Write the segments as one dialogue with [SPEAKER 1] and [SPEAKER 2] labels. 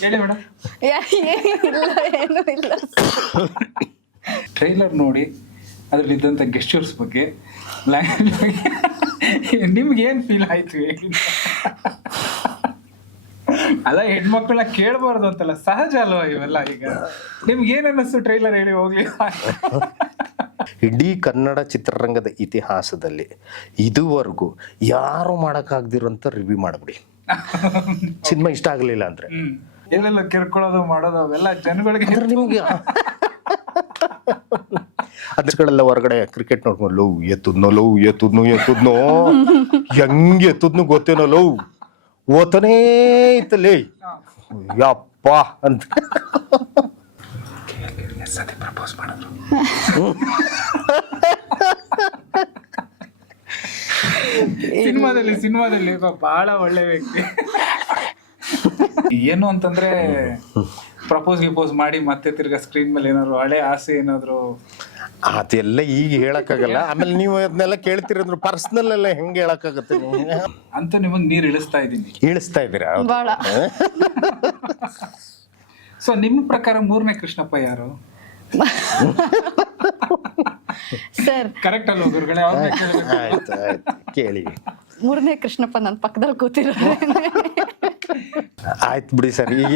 [SPEAKER 1] ಹೇಳಿ ಮೇಡಮ್.
[SPEAKER 2] ಏನೂ ಇಲ್ಲ.
[SPEAKER 1] ಟ್ರೈಲರ್ ನೋಡಿ ಅದ್ರಲ್ಲಿ ಇದ್ದಂತ ಗೆಸ್ಟರ್ಸ್ ಬಗ್ಗೆ ಲ್ಯಾಂಗ್ವೇಜ್ ಬಗ್ಗೆ ನಿಮ್ಗೆ ಏನು ಫೀಲ್ ಆಯ್ತು ಅಲ್ಲ ಹೆಣ್ಮಕ್ಳ ಕೇಳಬಾರ್ದು ಅಂತಲ್ಲ ಸಹಜ ಅಲ್ವಾ ಇವೆಲ್ಲ ಈಗ? ನಿಮ್ಗೆ ಏನ್ ಅನ್ನಿಸ್ತು ಟ್ರೈಲರ್ ಹೇಳಿ ಹೋಗ್ಲಿ?
[SPEAKER 3] ಇಡೀ ಕನ್ನಡ ಚಿತ್ರರಂಗದ ಇತಿಹಾಸದಲ್ಲಿ ಇದುವರೆಗೂ ಯಾರು ಮಾಡೋಕ್ಕಾಗ್ದಿರೋಂಥ ರಿವ್ಯೂ ಮಾಡಿಬಿಡಿ. ಸಿನಿಮಾ ಇಷ್ಟ ಆಗಲಿಲ್ಲ ಅಂದರೆ.
[SPEAKER 1] ಎಲ್ಲೆಲ್ಲ ಕಿರ್ಕೊಳ್ಳೋದು ಮಾಡೋದು ಅವೆಲ್ಲ ಜನಗಳಿಗೆ
[SPEAKER 3] ಅಂದ್ರೆ ನಿಮ್ಗೆ. ಅದ್ರಗಳೆಲ್ಲ ಹೊರಗಡೆ ಕ್ರಿಕೆಟ್ ನೋಡ್ಕೊಂಡು ಲೋ ಎತ್ತುದ್ನೋ ಲೋ ಎತ್ತುದ್ನು ಎತ್ತದ್ನೋ ಹೆಂಗ್ ಎತ್ತುದ್ನು ಗೊತ್ತೇನೋ ಲೋ ಓತನೇ ಇತ್ತಲೇ ಯಪ್ಪ ಅಂತ.
[SPEAKER 1] ಸತಿ ಪ್ರಪೋಸ್ ಮಾಡಿದ್ರು. ಸಿನಿಮಾದಲ್ಲಿ ಸಿನಿಮಾದಲ್ಲಿ ಬಹಳ ಒಳ್ಳೆ ವ್ಯಕ್ತಿ. ಏನು ಅಂತಂದ್ರೆ ಪ್ರಪೋಸ್ ಗಿಪೋಸ್ ಮಾಡಿ ಮತ್ತೆ ತಿರ್ಗಾ ಸ್ಕ್ರೀನ್ ಮೇಲೆ ಏನಾದ್ರು ಹಳೆ ಆಸೆ ಏನಾದ್ರು
[SPEAKER 3] ಅದೆಲ್ಲ ಈಗ ಹೇಳಕ್ಕಾಗಲ್ಲ. ಆಮೇಲೆ ನೀವು ಅದನ್ನೆಲ್ಲ ಕೇಳ್ತಿರಂದ್ರು ಪರ್ಸನಲ್ ಎಲ್ಲ ಹೆಂಗ್ ಹೇಳಕ್ಕಾಗತ್ತೆ ಅಂತ
[SPEAKER 1] ಅಂತೂ ನಿಮಗ್ ನೀರ್ ಇಳಿಸ್ತಾ ಇದ್ದೀನಿ.
[SPEAKER 3] ಇಳಿಸ್ತಾ ಇದ್ದೀರಾ?
[SPEAKER 2] ಬಹಳ
[SPEAKER 1] ಸೊ ನಿಮ್ಮ ಪ್ರಕಾರ ಮೂರನೇ ಕೃಷ್ಣಪ್ಪ ಯಾರು?
[SPEAKER 2] ಸರ್.
[SPEAKER 1] ಕರೆಕ್ಟ್ ಅಲ್ವಾ ಗುರುಗಳೇ? ಅವ್ರನ್ನೇ ಕೇಳ್ಬೇಕು.
[SPEAKER 3] ಆಯ್ತು ಆಯ್ತು. ಕೇಳಿ.
[SPEAKER 2] ಮೂರನೇ ಕೃಷ್ಣಪ್ಪ ನನ್ನ ಪಕ್ಕದಲ್ಲಿ ಕೂತಿರೋ
[SPEAKER 3] ಆಯ್ತು ಬಿಡಿ ಸರ್ ಈಗ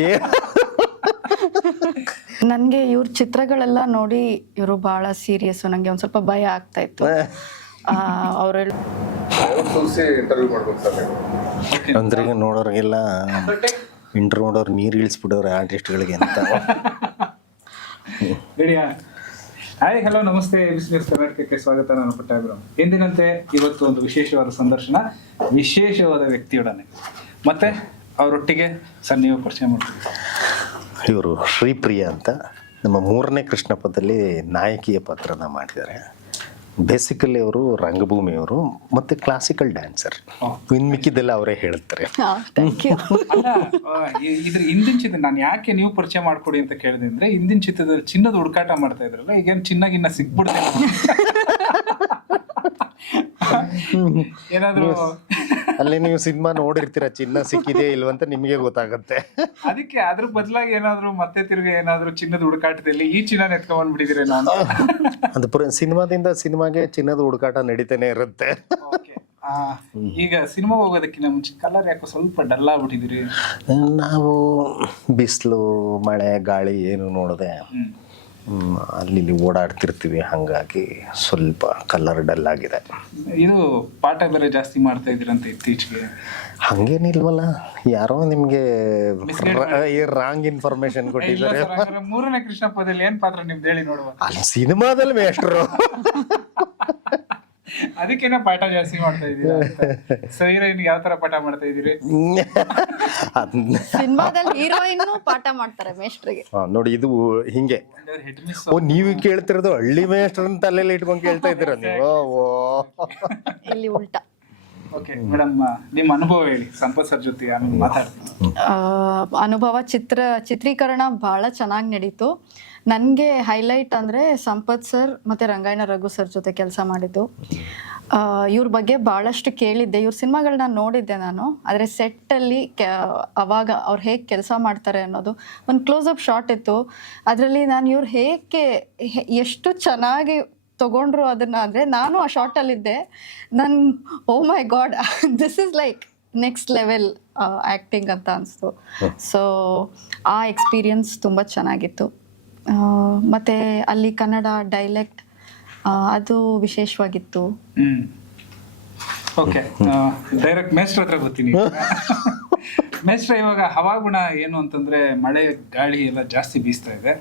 [SPEAKER 2] ನನಗೆ ಇವ್ರ ಚಿತ್ರಗಳೆಲ್ಲ ನೋಡಿ ಇವರು ಭಾಳ ಸೀರಿಯಸ್ ನನಗೆ ಒಂದು ಸ್ವಲ್ಪ ಭಯ ಆಗ್ತಾ ಇತ್ತು. ಅವ್ರ
[SPEAKER 4] ಇಂಟರ್ವ್ಯೂ ಮಾಡ್ಬೇಕು ಸರ್
[SPEAKER 1] Okay.
[SPEAKER 3] ಅಂದ್ರೆ ನೋಡೋರ್ಗೆಲ್ಲ ನೋಡೋರಿಗೆಲ್ಲ ಇಂಟರ್ ನೋಡೋರು ನೀರು ಇಳಿಸ್ಬಿಡೋರು ಆರ್ಟಿಸ್ಟ್ಗಳಿಗೆ ಅಂತ.
[SPEAKER 1] ರೆಡಿಯಾ ಹಾಯ್ ಹಲೋ ನಮಸ್ತೆ. ಬಿಸ್ ನ್ಯೂಸ್ ಕರ್ನಾಟಕಕ್ಕೆ ಸ್ವಾಗತ. ನಾನು ಪಟ್ಟಾಭಿರಾಮ್ ಎಂದಿನಂತೆ ಇವತ್ತು ಒಂದು ವಿಶೇಷವಾದ ಸಂದರ್ಶನ, ವಿಶೇಷವಾದ ವ್ಯಕ್ತಿಯೊಡನೆ. ಮತ್ತೆ ಅವರೊಟ್ಟಿಗೆ ಸರ್ ನೀವು ಪರಿಚಯ ಮಾಡ್ತೀವಿ
[SPEAKER 3] ಇವರು ಶ್ರೀಪ್ರಿಯ ಅಂತ. ನಮ್ಮ ಮೂರನೇ ಕೃಷ್ಣಪ್ಪದಲ್ಲಿ ನಾಯಕಿಯ ಪಾತ್ರನ ಮಾಡಿದ್ದಾರೆ. ಬೇಸಿಕಲಿ ಅವರು ರಂಗಭೂಮಿಯವರು ಮತ್ತೆ ಕ್ಲಾಸಿಕಲ್ ಡ್ಯಾನ್ಸರ್ ಇನ್ ಮಿಕ್ಕಿದ್ದೆಲ್ಲ ಅವರೇ ಹೇಳ್ತಾರೆ.
[SPEAKER 2] ಥ್ಯಾಂಕ್ ಯು
[SPEAKER 1] ಅಲ್ಲ ಇದ್ರ ಹಿಂದಿನ ಚಿತ್ರ ನಾನು ಯಾಕೆ ನೀವು ಪರಿಚಯ ಮಾಡ್ಕೊಡಿ ಅಂತ ಕೇಳಿದೆ ಅಂದ್ರೆ ಹಿಂದಿನ ಚಿತ್ರದಲ್ಲಿ ಚಿನ್ನದ ಹುಡುಕಾಟ ಮಾಡ್ತಾ ಇದ್ರಲ್ಲ ಈಗೇನು ಚಿನ್ನಾಗಿನ್ನ ಸಿಕ್ಬಿಡ್ದೆ ಏನಾದ್ರು
[SPEAKER 3] ಅಲ್ಲಿ ನೀವು ಸಿನಿಮಾ ನೋಡಿರ್ತೀರ ಚಿನ್ನ ಸಿಕ್ಕಿದೆ ಇಲ್ವಂತ ನಿಮಗೆ ಗೊತ್ತಾಗುತ್ತೆ.
[SPEAKER 1] ಅದಕ್ಕೆ ಅದ್ರ ಬದಲಾಗಿ ಏನಾದ್ರು ಮತ್ತೆ ತಿರುಗಿ ಏನಾದ್ರು ಚಿನ್ನದ ಹುಡುಕಾಟದಲ್ಲಿ ಈ ಚಿನ್ನ ಎತ್ಕೊಂಡ್ಬಿಟ್ಟಿದ್ದೀರೇನೋ ನಾನು?
[SPEAKER 3] ಅದು ಪುರ ಸಿನಿಮಾದಿಂದ ಸಿನಿಮಾಗೆ ಚಿನ್ನದ ಹುಡುಕಾಟ ನಡೀತಾನೆ ಇರುತ್ತೆ.
[SPEAKER 1] ಈಗ ಸಿನಿಮಾ ಹೋಗೋದಕ್ಕಿಂತ ಮುಂಚೆ ಕಲರ್ ಯಾಕೋ ಸ್ವಲ್ಪ ಡಲ್ ಆಗ್ಬಿಟ್ಟಿದ್ರಿ
[SPEAKER 3] ನಾವು ಬಿಸಿಲು ಮಳೆ ಗಾಳಿ ಏನು ನೋಡದೆ ಅಲ್ಲಿ ಇಲ್ಲಿ ಓಡಾಡ್ತಿರ್ತೀವಿ ಹಾಗಾಗಿ ಸ್ವಲ್ಪ ಕಲರ್ ಡಲ್ ಆಗಿದೆ.
[SPEAKER 1] ಇದು ಪಾಠ ಬೇರೆ ಜಾಸ್ತಿ ಮಾಡ್ತಾ ಇದ್ದೀರಂತ ಇತ್ತೀಚೆಗೆ.
[SPEAKER 3] ಹಂಗೇನಿಲ್ವಲ್ಲ ಯಾರೋ ನಿಮ್ಗೆ ರಾಂಗ್ ಇನ್ಫಾರ್ಮೇಶನ್ ಕೊಟ್ಟಿದ್ದಾರೆ.
[SPEAKER 1] ಮೂರನೇ ಕೃಷ್ಣಪ್ಪದಲ್ಲಿ ಏನ್ ಪಾತ್ರ ನಿಮ್ದು ಹೇಳಿ ನೋಡುವ.
[SPEAKER 3] ಅಲ್ಲಿ ಸಿನಿಮಾದಲ್ಲಿ ಮೇಷ್ಟ್ರು
[SPEAKER 1] ಅದಕ್ಕೇನ ಪಾಠ ಜಾಸ್ತಿ ಮಾಡ್ತಾ ಇದ್ದೀರಾ ಸೊ ಹೀರೋಯಿನ್ ಯಾವ ತರ ಪಾಠ ಮಾಡ್ತಾ ಇದ್ದೀರಿ?
[SPEAKER 2] ಸಿನಿಮಾದಲ್ಲಿ ಹೀರೋಯಿನ್ ಪಾಠ ಮಾಡ್ತಾರೆ ಮೇಷ್ಟ್ರಿಗೆ.
[SPEAKER 3] ಹಾ, ನೋಡಿ ಇದು ಹಿಂಗೆ.
[SPEAKER 1] ಹೆಡ್ ಮಿಸ್
[SPEAKER 3] ಓ ನೀವು ಕೇಳ್ತಿರೋದು ಹಳ್ಳಿ ಮೇಷ್ಟ್ರನ್ನ ತಲೆಯಲ್ಲಿ ಇಟ್ಕೊಂಡು ಕೇಳ್ತಾ ಇದ್ದೀರಾ ನೀವು? ಓ
[SPEAKER 2] ಇಲ್ಲಿ ಉಲ್ಟಾ.
[SPEAKER 1] ಓಕೆ ಮೇಡಮ್ ನಿಮ್ಮ ಅನುಭವ ಹೇಳಿ. ಸಂಪತ್ ಸರ್ ಜೊತೆ ಆಮೇಲೆ ಮಾತಾಡ್ತೀನಿ.
[SPEAKER 2] ಆ, ಅನುಭವ ಚಿತ್ರ ಚಿತ್ರೀಕರಣ ಬಹಳ ಚೆನ್ನಾಗಿ ನಡೀತು. ನನಗೆ ಹೈಲೈಟ್ ಅಂದರೆ ಸಂಪತ್ ಸರ್ ಮತ್ತು ರಂಗಾಯಣ ರಘು ಸರ್ ಜೊತೆ ಕೆಲಸ ಮಾಡಿದ್ದು. ಇವ್ರ ಬಗ್ಗೆ ಭಾಳಷ್ಟು ಕೇಳಿದ್ದೆ. ಇವ್ರ ಸಿನಿಮಾಗಳನ್ನ ನೋಡಿದ್ದೆ ನಾನು. ಆದರೆ ಸೆಟ್ಟಲ್ಲಿ ಅವಾಗ ಅವ್ರು ಹೇಗೆ ಕೆಲಸ ಮಾಡ್ತಾರೆ ಅನ್ನೋದು ಒಂದು ಕ್ಲೋಸ್ ಅಪ್ ಶಾಟ್ ಇತ್ತು. ಅದರಲ್ಲಿ ನಾನು ಇವ್ರು ಹೇಗೆ ಎಷ್ಟು ಚೆನ್ನಾಗಿ ತಗೊಂಡ್ರು ಅದನ್ನ ಅಂದರೆ ನಾನು ಆ ಶಾರ್ಟಲ್ಲಿದ್ದೆ ನನ್ನ ಓ my god this is like next level acting ಅಂತ ಅನಿಸ್ತು. ಸೊ ಆ ಎಕ್ಸ್ಪೀರಿಯನ್ಸ್ ತುಂಬ ಚೆನ್ನಾಗಿತ್ತು. ಮತ್ತೆ ಅಲ್ಲಿ ಕನ್ನಡ ಡೈಲೆಕ್ಟ್ ಅದು ವಿಶೇಷವಾಗಿತ್ತು.
[SPEAKER 1] ಹ್ಮ್. ಓಕೆ ಡೈರೆಕ್ಟ್ ಮೇಸ್ಟ್ರ ಹತ್ರ ಬರ್ತೀನಿ ಮೇಸ್ಟ್ರ ಇವಾಗ ಹವಾಗುಣ ಏನು ಅಂತಂದ್ರೆ ಮಳೆ ಗಾಳಿ ಎಲ್ಲ ಜಾಸ್ತಿ ಬೀಸ್ತಾ ಇದೆ.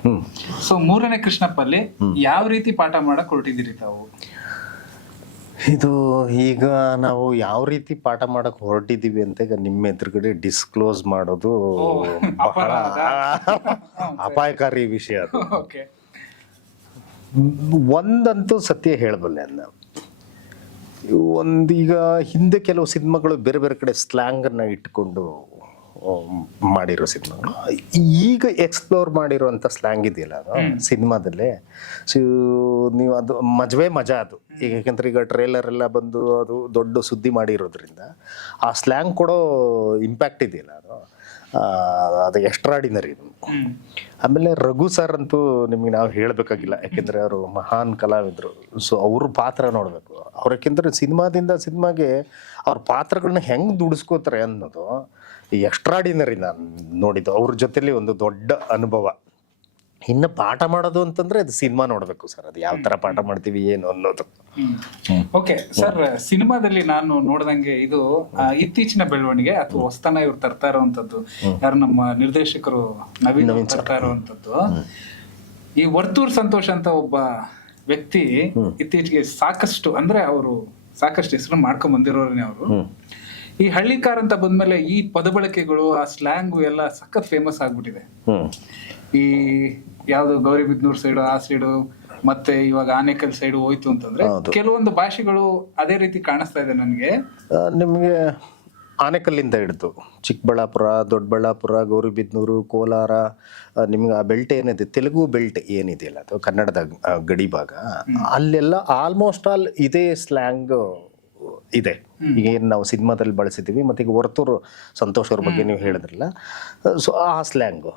[SPEAKER 1] ಸೊ ಮೂರನೇ ಕೃಷ್ಣಪ್ಪಲ್ಲಿ ಯಾವ ರೀತಿ ಪಾಠ ಮಾಡಕ್ ಹೊರಟಿದ್ದೀರಿ ತಾವು?
[SPEAKER 3] ಇದು ಈಗ ನಾವು ಯಾವ ರೀತಿ ಪಾಠ ಮಾಡಕ್ ಹೊರಟಿದ್ದೀವಿ ಅಂತ ಈಗ ನಿಮ್ಮ ಎದುರುಗಡೆ ಡಿಸ್ಕ್ಲೋಸ್ ಮಾಡೋದು ಬಹಳ ಅಪಾಯಕಾರಿ ವಿಷಯ ಅದು.
[SPEAKER 1] ಓಕೆ.
[SPEAKER 3] ಒಂದಂತೂ ಸತ್ಯ ಹೇಳಬಲ್ಲೆ ಅನ್ನ ಒಂದೀಗ ಹಿಂದೆ ಕೆಲವು ಸಿನಿಮಾಗಳು ಬೇರೆ ಬೇರೆ ಕಡೆ ಸ್ಲ್ಯಾಂಗನ್ನು ಇಟ್ಕೊಂಡು ಮಾಡಿರೋ ಸಿನಿಮಾ. ಈಗ ಎಕ್ಸ್ಪ್ಲೋರ್ ಮಾಡಿರೋಂಥ ಸ್ಲ್ಯಾಂಗ್ ಇದೆಯಲ್ಲ ಅದು? ಸಿನಿಮಾದಲ್ಲೇ. ಸೊ ನೀವು ಅದು ಮಜವೇ ಮಜಾ ಅದು. ಈಗ ಯಾಕಂದ್ರೆ ಈಗ ಟ್ರೇಲರ್ ಎಲ್ಲ ಬಂದು ಅದು ದೊಡ್ಡ ಸುದ್ದಿ ಮಾಡಿರೋದ್ರಿಂದ ಆ ಸ್ಲ್ಯಾಂಗ್ ಕೊಡೋ ಇಂಪ್ಯಾಕ್ಟ್ ಇದೆಯಲ್ಲ ಅದು? ಅದು ಎಕ್ಸ್ಟ್ರಾಡಿನರಿ
[SPEAKER 1] ಇದು.
[SPEAKER 3] ಆಮೇಲೆ ರಘು ಸರ್ ಅಂತೂ ನಿಮ್ಗೆ ನಾವು ಹೇಳಬೇಕಾಗಿಲ್ಲ. ಯಾಕೆಂದರೆ ಅವರು ಮಹಾನ್ ಕಲಾವಿದರು. ಸೊ ಅವ್ರ ಪಾತ್ರ ನೋಡಬೇಕು. ಅವ್ರಕ್ಕಿಂತ ಯಾಕೆಂದರೆ ಸಿನಿಮಾದಿಂದ ಸಿನಿಮಾಗೆ ಅವ್ರ ಪಾತ್ರಗಳನ್ನ ಹೆಂಗೆ ದುಡಿಸ್ಕೋತಾರೆ ಅನ್ನೋದು ಎಕ್ಸ್ಟ್ರಾಡಿನರಿ ನಾನು ನೋಡಿದ್ದು. ಅವ್ರ ಜೊತೆಲಿ ಒಂದು ದೊಡ್ಡ ಅನುಭವ. ಇನ್ನು ಪಾಠ ಮಾಡೋದು ಅಂತಂದ್ರೆ ಅದು ಸಿನಿಮಾ ನೋಡಬೇಕು ಸರ್. ಅದು ಯಾವ ತರ ಪಾಠ ಮಾಡ್ತೀವಿ ಏನು ಅನ್ನೋದು.
[SPEAKER 1] ಓಕೆ ಸರ್ ಸಿನಿಮಾದಲ್ಲಿ ನಾನು ನೋಡ್ದಂಗೆ ಇದು ಇತ್ತೀಚಿನ ಬೆಳವಣಿಗೆ ಅಥವಾ ಹೊಸ್ತನ ಇವ್ರು ತರ್ತಾ ಇರುವಂತದ್ದು ಯಾರು ನಮ್ಮ ನಿರ್ದೇಶಕರು ನವೀನ್ ಅವ್ರು ತರ್ತಾ ಇರುವಂತದ್ದು ಈ ವರ್ತೂರ್ ಸಂತೋಷ್ ಅಂತ ಒಬ್ಬ ವ್ಯಕ್ತಿ ಇತ್ತೀಚೆಗೆ ಸಾಕಷ್ಟು ಅಂದ್ರೆ ಅವರು ಸಾಕಷ್ಟು ಹೆಸರು ಮಾಡ್ಕೊಂಡ್ ಬಂದಿರೋರೇ ಅವರು. ಈ ಹಳ್ಳಿಕಾರ್ ಅಂತ ಬಂದ್ಮೇಲೆ ಈ ಪದ ಬಳಕೆಗಳು ಆ ಸ್ಲ್ಯಾಂಗು ಎಲ್ಲ ಸಖತ್ ಫೇಮಸ್ ಆಗ್ಬಿಟ್ಟಿದೆ. ಈ ಯಾವ್ದು ಗೌರಿಬಿದ್ನೂರ್ ಸೈಡು ಆ ಸೈಡು ಮತ್ತೆ ಇವಾಗ ಆನೇಕಲ್ ಸೈಡು ಹೋಯ್ತು ಅಂತಂದ್ರೆ ಕೆಲವೊಂದು ಭಾಷೆಗಳು ಅದೇ ರೀತಿ ಕಾಣಿಸ್ತಾ ಇದೆ ನನಗೆ.
[SPEAKER 3] ನಿಮಗೆ ಆನೆಕಲ್ಲಿಂದ ಹಿಡಿದು ಚಿಕ್ಕಬಳ್ಳಾಪುರ ದೊಡ್ಡಬಳ್ಳಾಪುರ ಗೌರಿಬಿದ್ನೂರು ಕೋಲಾರ ನಿಮ್ಗೆ ಆ ಬೆಲ್ಟ್ ಏನಿದೆ ತೆಲುಗು ಬೆಲ್ಟ್ ಏನಿದೆಯಲ್ಲ ಅದು ಕನ್ನಡದ ಗಡಿ ಭಾಗ ಅಲ್ಲೆಲ್ಲ ಆಲ್ಮೋಸ್ಟ್ ಆಲ್ ಇದೇ ಸ್ಲ್ಯಾಂಗ್ ಇದೆ. ಈಗ ಏನು ನಾವು ಸಿನಿಮಾದಲ್ಲಿ ಬಳಸಿದ್ದೀವಿ ಮತ್ತು ಈಗ ಹೊರತೂರು ಸಂತೋಷ್ ಅವ್ರ ಬಗ್ಗೆ ನೀವು ಹೇಳಿದ್ರಲ್ಲ ಸೊ ಆ ಸ್ಲ್ಯಾಂಗು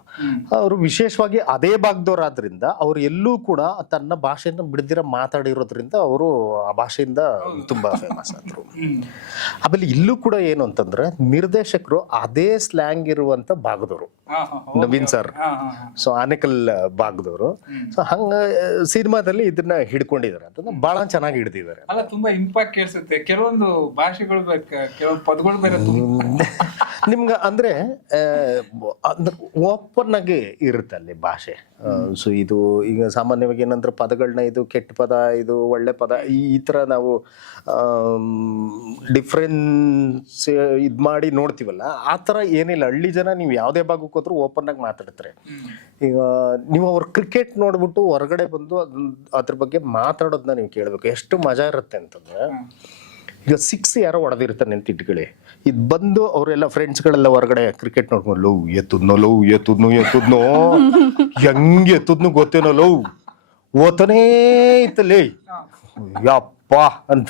[SPEAKER 3] ಅವರು ವಿಶೇಷವಾಗಿ ಅದೇ ಭಾಗದವರಾದ್ರಿಂದ ಅವ್ರು ಎಲ್ಲೂ ಕೂಡ ತನ್ನ ಭಾಷೆಯಿಂದ ಬಿಡದಿರ ಮಾತಾಡಿರೋದ್ರಿಂದ ಅವರು ಆ ಭಾಷೆಯಿಂದ ತುಂಬಾ ಫೇಮಸ್ ಆದ್ರು. ಆಮೇಲೆ ಇಲ್ಲೂ ಕೂಡ ಏನು ಅಂತಂದ್ರೆ ನಿರ್ದೇಶಕರು ಅದೇ ಸ್ಲ್ಯಾಂಗ್ ಇರುವಂತ ಭಾಗದವರು. ನವೀನ್ ಸರ್. ಸೊ ಆನೇಕಲ್ ಭಾಗದವರು. ಸೊ ಹಂಗ ಸಿನಿಮಾದಲ್ಲಿ ಇದನ್ನ ಹಿಡ್ಕೊಂಡಿದ್ದಾರೆ ಅಂತಂದ್ರೆ ಬಹಳ ಚೆನ್ನಾಗಿ ಹಿಡ್ದಿದ್ದಾರೆ.
[SPEAKER 1] ಅಲ್ಲ ತುಂಬಾ ಇಂಪ್ಯಾಕ್ಟ್ ಕೇಳಿಸುತ್ತೆ. ಕೆಲವೊಂದು ಭಾಷೆಗಳು ಬೇಕು ಕೆಲವೊಂದು ಪದಗಳು ಬೇರೆ
[SPEAKER 3] ನಿಮ್ಗೆ ಅಂದ್ರೆ ಅಂದ್ರೆ ಓಪನ್ ಆಗಿ ಇರುತ್ತೆ ಅಲ್ಲಿ ಭಾಷೆ. ಸೊ ಇದು ಈಗ ಸಾಮಾನ್ಯವಾಗಿ ಏನಂದ್ರೆ ಪದಗಳನ್ನ ಇದು ಕೆಟ್ಟ ಪದ ಇದು ಒಳ್ಳೆ ಪದ ಈ ತರ ಥರ ನಾವು ಡಿಫ್ರೆನ್ಸ್ ಇದು ಮಾಡಿ ನೋಡ್ತೀವಲ್ಲ ಆ ಥರ ಏನಿಲ್ಲ. ಹಳ್ಳಿ ಜನ ನೀವು ಯಾವುದೇ ಭಾಗಕ್ಕೆ ಹೋದ್ರು ಓಪನ್ ಆಗಿ ಮಾತಾಡ್ತಾರೆ. ಈಗ ನೀವು ಅವ್ರ ಕ್ರಿಕೆಟ್ ನೋಡ್ಬಿಟ್ಟು ಹೊರಗಡೆ ಬಂದು ಅದ್ರ ಬಗ್ಗೆ ಮಾತಾಡೋದನ್ನ ನೀವು ಕೇಳಬೇಕು. ಎಷ್ಟು ಮಜಾ ಇರುತ್ತೆ ಅಂತಂದ್ರೆ ಈಗ ಸಿಕ್ಸ್ ಯಾರೋ ಹೊಡೆದಿರ್ತಾನೆ ಅಂತ ಇದು ಬಂದು ಅವರೆಲ್ಲ ಫ್ರೆಂಡ್ಸ್ಗಳೆಲ್ಲ ಹೊರಗಡೆ ಕ್ರಿಕೆಟ್ ನೋಡ್ಕೊಂಡು ಲವ್ ಎತ್ತುದ್ನೋ ಲವ್ ಎತ್ತುದ್ನು, ಎತ್ತುದ್ನೋ, ಹೆಂಗೆ ಎತ್ತುದ್ನು ಗೊತ್ತೇನೋ ಲವ್ ಓತನೇ ಇತ್ತಲೇ ಯಪ್ಪ ಅಂತ.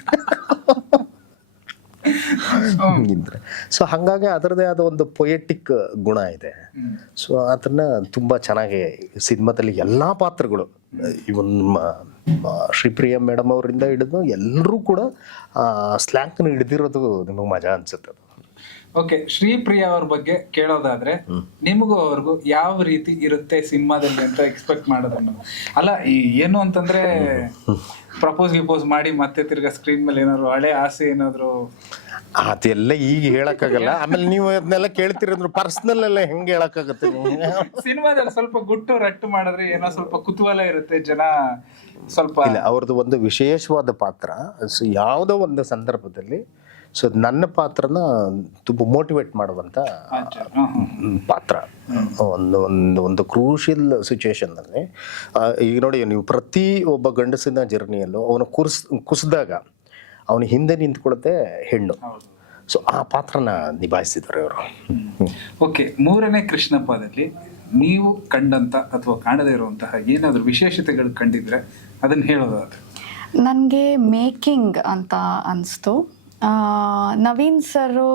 [SPEAKER 3] ಸೊ ಹಾಗಾಗಿ ಅದರದೇ ಆದ ಒಂದು ಪೊಯೆಟಿಕ್ ಗುಣ ಇದೆ. ಸೊ ಅದನ್ನ ತುಂಬಾ ಚೆನ್ನಾಗಿ ಸಿನಿಮಾದಲ್ಲಿ ಎಲ್ಲಾ ಪಾತ್ರಗಳು, ಇವನ್ ಶ್ರೀಪ್ರಿಯ ಮೇಡಮ್ ಅವರಿಂದ ಹಿಡಿದು ಎಲ್ಲರೂ ಕೂಡ ಸ್ಲ್ಯಾಂಕ್ನ ಹಿಡಿದಿರೋದು ನಿಮಗೆ ಮಜಾ ಅನ್ಸುತ್ತೆ ಅದು.
[SPEAKER 1] ಓಕೆ ಶ್ರೀಪ್ರಿಯ ಅವ್ರ ಬಗ್ಗೆ ಕೇಳೋದಾದ್ರೆ ನಿಮಗೂ ಅವ್ರಿಗೂ ಯಾವ ರೀತಿ ಇರುತ್ತೆ ಸಿನಿಮಾದಲ್ಲಿ ಅಂತ ಎಕ್ಸ್ಪೆಕ್ಟ್ ಮಾಡೋದನ್ನು? ಅಲ್ಲ ಈ ಏನು ಅಂತಂದ್ರೆ ಪ್ರಪೋಸ್ ಗಿಪೋಸ್ ಮಾಡಿ ಮತ್ತೆ ತಿರ್ಗಾ ಸ್ಕ್ರೀನ್ ಮೇಲೆ ಏನಾದ್ರು ಹಳೆ ಆಸೆ ಏನಾದ್ರು
[SPEAKER 3] ಅದೆಲ್ಲ ಈಗ ಹೇಳಕ್ಕಾಗಲ್ಲ. ಆಮೇಲೆ ನೀವು ಅದನ್ನೆಲ್ಲ ಕೇಳ್ತಿರಂದ್ರೆ ಪರ್ಸನಲ್ ಎಲ್ಲ ಹೆಂಗೆ ಹೇಳಕ್ಕಾಗತ್ತೆ ನೀವು?
[SPEAKER 1] ಸಿನಿಮಾದಲ್ಲಿ ಸ್ವಲ್ಪ ಗುಟ್ಟು ರಟ್ಟು ಮಾಡಿದ್ರೆ ಏನೋ ಸ್ವಲ್ಪ ಕುತೂಹಲ ಇರುತ್ತೆ ಜನ ಸ್ವಲ್ಪ.
[SPEAKER 3] ಇಲ್ಲ ಅವ್ರದ್ದು ಒಂದು ವಿಶೇಷವಾದ ಪಾತ್ರ. ಸೊ ಯಾವುದೋ ಒಂದು ಸಂದರ್ಭದಲ್ಲಿ ಸೊ ನನ್ನ ಪಾತ್ರನ ತುಂಬ ಮೋಟಿವೇಟ್ ಮಾಡುವಂತ ಪಾತ್ರ ಒಂದು ಒಂದು ಒಂದು ಕ್ರೂಷಿಯಲ್ ಸಿಚುವೇಶನ್ನಲ್ಲಿ ಈಗ ನೋಡಿ ನೀವು ಪ್ರತಿ ಒಬ್ಬ ಗಂಡಸಿನ ಜರ್ನಿಯಲ್ಲೂ ಅವನು ಕುರ್ಸ್ ಕುಸಿದಾಗ ಅವನ ಹಿಂದೆ ನಿಂತ್ಕೊಳ್ಳುತ್ತೆ ಹೆಣ್ಣು.
[SPEAKER 1] ಹೌದು.
[SPEAKER 3] ಸೊ ಆ ಪಾತ್ರನ ನಿಭಾಯಿಸಿದ್ದಾರೆ ಅವರು
[SPEAKER 1] ಓಕೆ ಮೂರನೇ ಕೃಷ್ಣಪ್ಪದಲ್ಲಿ ನೀವು ಕಂಡಂತ ಅಥವಾ ಕಾಣದೇ ಇರುವಂತಹ ಏನಾದರೂ ವಿಶೇಷತೆಗಳು ಕಂಡಿದ್ರೆ ಅದನ್ನ ಹೇಳೋದಾದ್ರೆ
[SPEAKER 2] ನನಗೆ ಮೇಕಿಂಗ್ ಅಂತ ಅನಿಸ್ತು. ನವೀನ್ ಸರು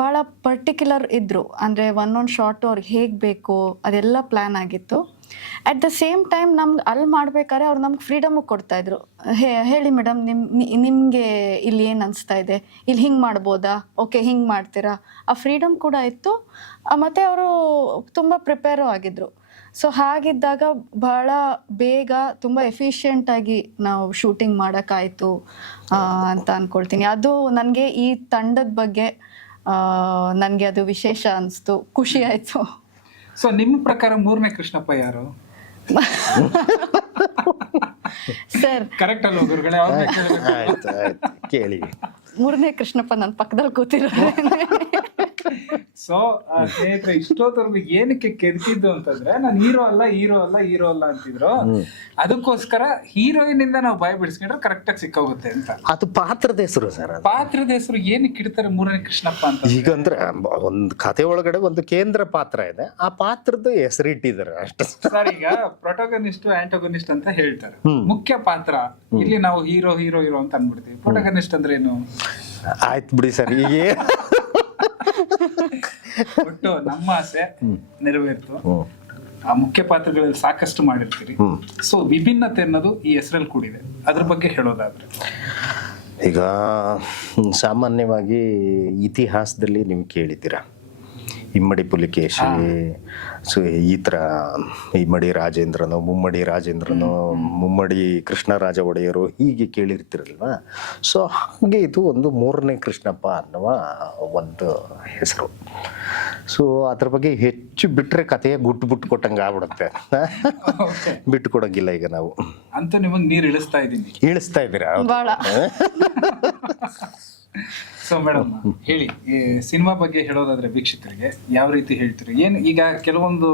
[SPEAKER 2] ಭಾಳ ಪರ್ಟಿಕ್ಯುಲರ್ ಇದ್ದರು ಅಂದರೆ ಒಂದೊಂದು ಶಾರ್ಟು ಅವ್ರಿಗೆ ಹೇಗೆ ಬೇಕು ಅದೆಲ್ಲ ಪ್ಲ್ಯಾನ್ ಆಗಿತ್ತು. ಅಟ್ ದ ಸೇಮ್ ಟೈಮ್ ನಮ್ಗೆ ಅಲ್ಲಿ ಮಾಡ್ಬೇಕಾದ್ರೆ ಅವ್ರು ನಮ್ಗೆ ಫ್ರೀಡಮು ಕೊಡ್ತಾಯಿದ್ರು ಹೇಳಿ ಮೇಡಮ್ ನಿಮ್ಮ ನಿಮಗೆ ಇಲ್ಲಿ ಏನು ಅನಿಸ್ತಾ ಇದೆ? ಇಲ್ಲಿ ಹಿಂಗೆ ಮಾಡ್ಬೋದಾ? ಓಕೆ ಹಿಂಗೆ ಮಾಡ್ತೀರಾ? ಆ ಫ್ರೀಡಮ್ ಕೂಡ ಇತ್ತು. ಮತ್ತು ಅವರು ತುಂಬ ಪ್ರಿಪೇರು ಆಗಿದ್ರು. ಸೊ ಹಾಗಿದ್ದಾಗ ಬಹಳ ಬೇಗ ತುಂಬ ಎಫಿಷಿಯೆಂಟಾಗಿ ನಾವು ಶೂಟಿಂಗ್ ಮಾಡೋಕ್ಕಾಯಿತು ಅಂತ ಅಂದ್ಕೊಳ್ತೀನಿ ಅದು ನನಗೆ ಈ ತಂಡದ ಬಗ್ಗೆ ನನಗೆ ಅದು ವಿಶೇಷ ಅನಿಸ್ತು. ಖುಷಿ ಆಯಿತು.
[SPEAKER 1] ಸೊ ನಿಮ್ಮ ಪ್ರಕಾರ ಮೂರನೇ ಕೃಷ್ಣಪ್ಪ ಯಾರು?
[SPEAKER 2] ಸರ್.
[SPEAKER 1] ಕರೆಕ್ಟ್ ಅಲ್ವಾ ಗುರುಗಳೇ? ಅವ್ರನ್ನೇ ಕೇಳ್ಬೇಕು.
[SPEAKER 3] ಆಯ್ತು ಆಯ್ತು. ಕೇಳಿ
[SPEAKER 2] ಮೂರನೇ ಕೃಷ್ಣಪ್ಪ ನನ್ನ ಪಕ್ಕದಲ್ಲಿ ಕೂತಿರೋ
[SPEAKER 1] ಸೊ ಸ್ನೇಹಿತರೆ ಇಷ್ಟೊತ್ತವರೆಗೂ ಏನಕ್ಕೆ ಕೆದಕಿದ್ದು ಅಂತಂದ್ರೆ ನಾನು ಹೀರೋ ಅಲ್ಲ ಹೀರೋ ಅಲ್ಲ ಹೀರೋ ಅಲ್ಲ ಅಂತಿದ್ರು. ಅದಕ್ಕೋಸ್ಕರ ಹೀರೋಯಿನ್ ಇಂದ ನಾವು ಬಾಯ್ ಬಿಡಿಸ್ಕೊಂಡ್ರೆ ಕರೆಕ್ಟ್ ಆಗಿ ಸಿಕ್ಕೋಗುತ್ತೆ ಅಂತ.
[SPEAKER 3] ಅದು ಪಾತ್ರದ ಹೆಸರು ಸರ್ ಅದು.
[SPEAKER 1] ಪಾತ್ರದ ಹೆಸರು ಏನಕ್ಕೆ ಇಡ್ತಾರೆ ಮೂರನೇ ಕೃಷ್ಣಪ್ಪ ಅಂತ
[SPEAKER 3] ಈಗ ಅಂದ್ರೆ ಒಂದು ಕತೆ ಒಳಗಡೆ ಒಂದು ಕೇಂದ್ರ ಪಾತ್ರ ಇದೆ. ಆ ಪಾತ್ರದ ಹೆಸರು ಇಟ್ಟಿದ್ದಾರೆ ಅಷ್ಟೇ.
[SPEAKER 1] ಸರ್ ಈಗ ಪ್ರೊಟೋಗನಿಸ್ಟ್ ಆಂಟೋಗನಿಸ್ಟ್ ಅಂತ ಹೇಳ್ತಾರೆ. ಮುಖ್ಯ ಪಾತ್ರ. ಇಲ್ಲಿ ನಾವು ಹೀರೋ ಹೀರೋ ಹೀರೋ ಅಂತ ಅನ್ಬಿಡ್ತೀವಿ. ಪ್ರೊಟೋಗನಿಸ್ಟ್ ಅಂದ್ರೆ ಏನು?
[SPEAKER 3] ಆಯ್ತು ಬಿಡಿ ಸರ್ ಈಗ
[SPEAKER 1] ಒಟ್ಟು ನಮ್ಮ ಆಸೆ ನೆರವೇರ್ತು. ಆ ಮುಖ್ಯ ಪಾತ್ರಗಳಲ್ಲಿ ಸಾಕಷ್ಟು ಮಾಡಿರ್ತೀರಿ. ಸೊ ವಿಭಿನ್ನತೆ ಅನ್ನೋದು ಈ ಹೆಸರಲ್ಲಿ ಕೂಡಿದೆ. ಅದ್ರ ಬಗ್ಗೆ ಹೇಳೋದಾದ್ರೆ.
[SPEAKER 3] ಈಗ ಸಾಮಾನ್ಯವಾಗಿ ಇತಿಹಾಸದಲ್ಲಿ ನೀವು ಕೇಳಿದ್ದೀರಾ? ಇಮ್ಮಡಿ ಪುಲಿಕೇಶಿ ಸೊ ಈ ಥರ ಇಮ್ಮಡಿ ರಾಜೇಂದ್ರನು ಮುಮ್ಮಡಿ ರಾಜೇಂದ್ರನು ಮುಮ್ಮಡಿ ಕೃಷ್ಣರಾಜ ಒಡೆಯರು ಹೀಗೆ ಕೇಳಿರ್ತಿರಲ್ವಾ? ಸೊ ಹಾಗೆ ಇದು ಒಂದು ಮೂರನೇ ಕೃಷ್ಣಪ್ಪ ಅನ್ನುವ ಒಂದು ಹೆಸರು. ಸೊ ಅದ್ರ ಬಗ್ಗೆ ಹೆಚ್ಚು ಬಿಟ್ಟರೆ ಕಥೆಯ ಗುಟ್ಟು ಬಿಟ್ಟು ಕೊಟ್ಟಂಗೆ ಆಗ್ಬಿಡುತ್ತೆ. ಬಿಟ್ಟು ಕೊಡೋಂಗಿಲ್ಲ ಈಗ ನಾವು.
[SPEAKER 1] ಅಂತ ನಿಮಗೆ ನೀರು ಇಳಿಸ್ತಾ ಇದ್ದೀನಿ.
[SPEAKER 3] ಇಳಿಸ್ತಾ ಇದ್ದೀರಾ?
[SPEAKER 2] ಭಾಳ
[SPEAKER 1] ಸೊ ಮೇಡಮ್ ಹೇಳಿ. ಈ ಸಿನಿಮಾ ಬಗ್ಗೆ ಹೇಳೋದಾದ್ರೆ ವೀಕ್ಷಕರಿಗೆ ಯಾವ ರೀತಿ ಹೇಳ್ತೀರಿ? ಏನ್ ಈಗ ಕೆಲವೊಂದು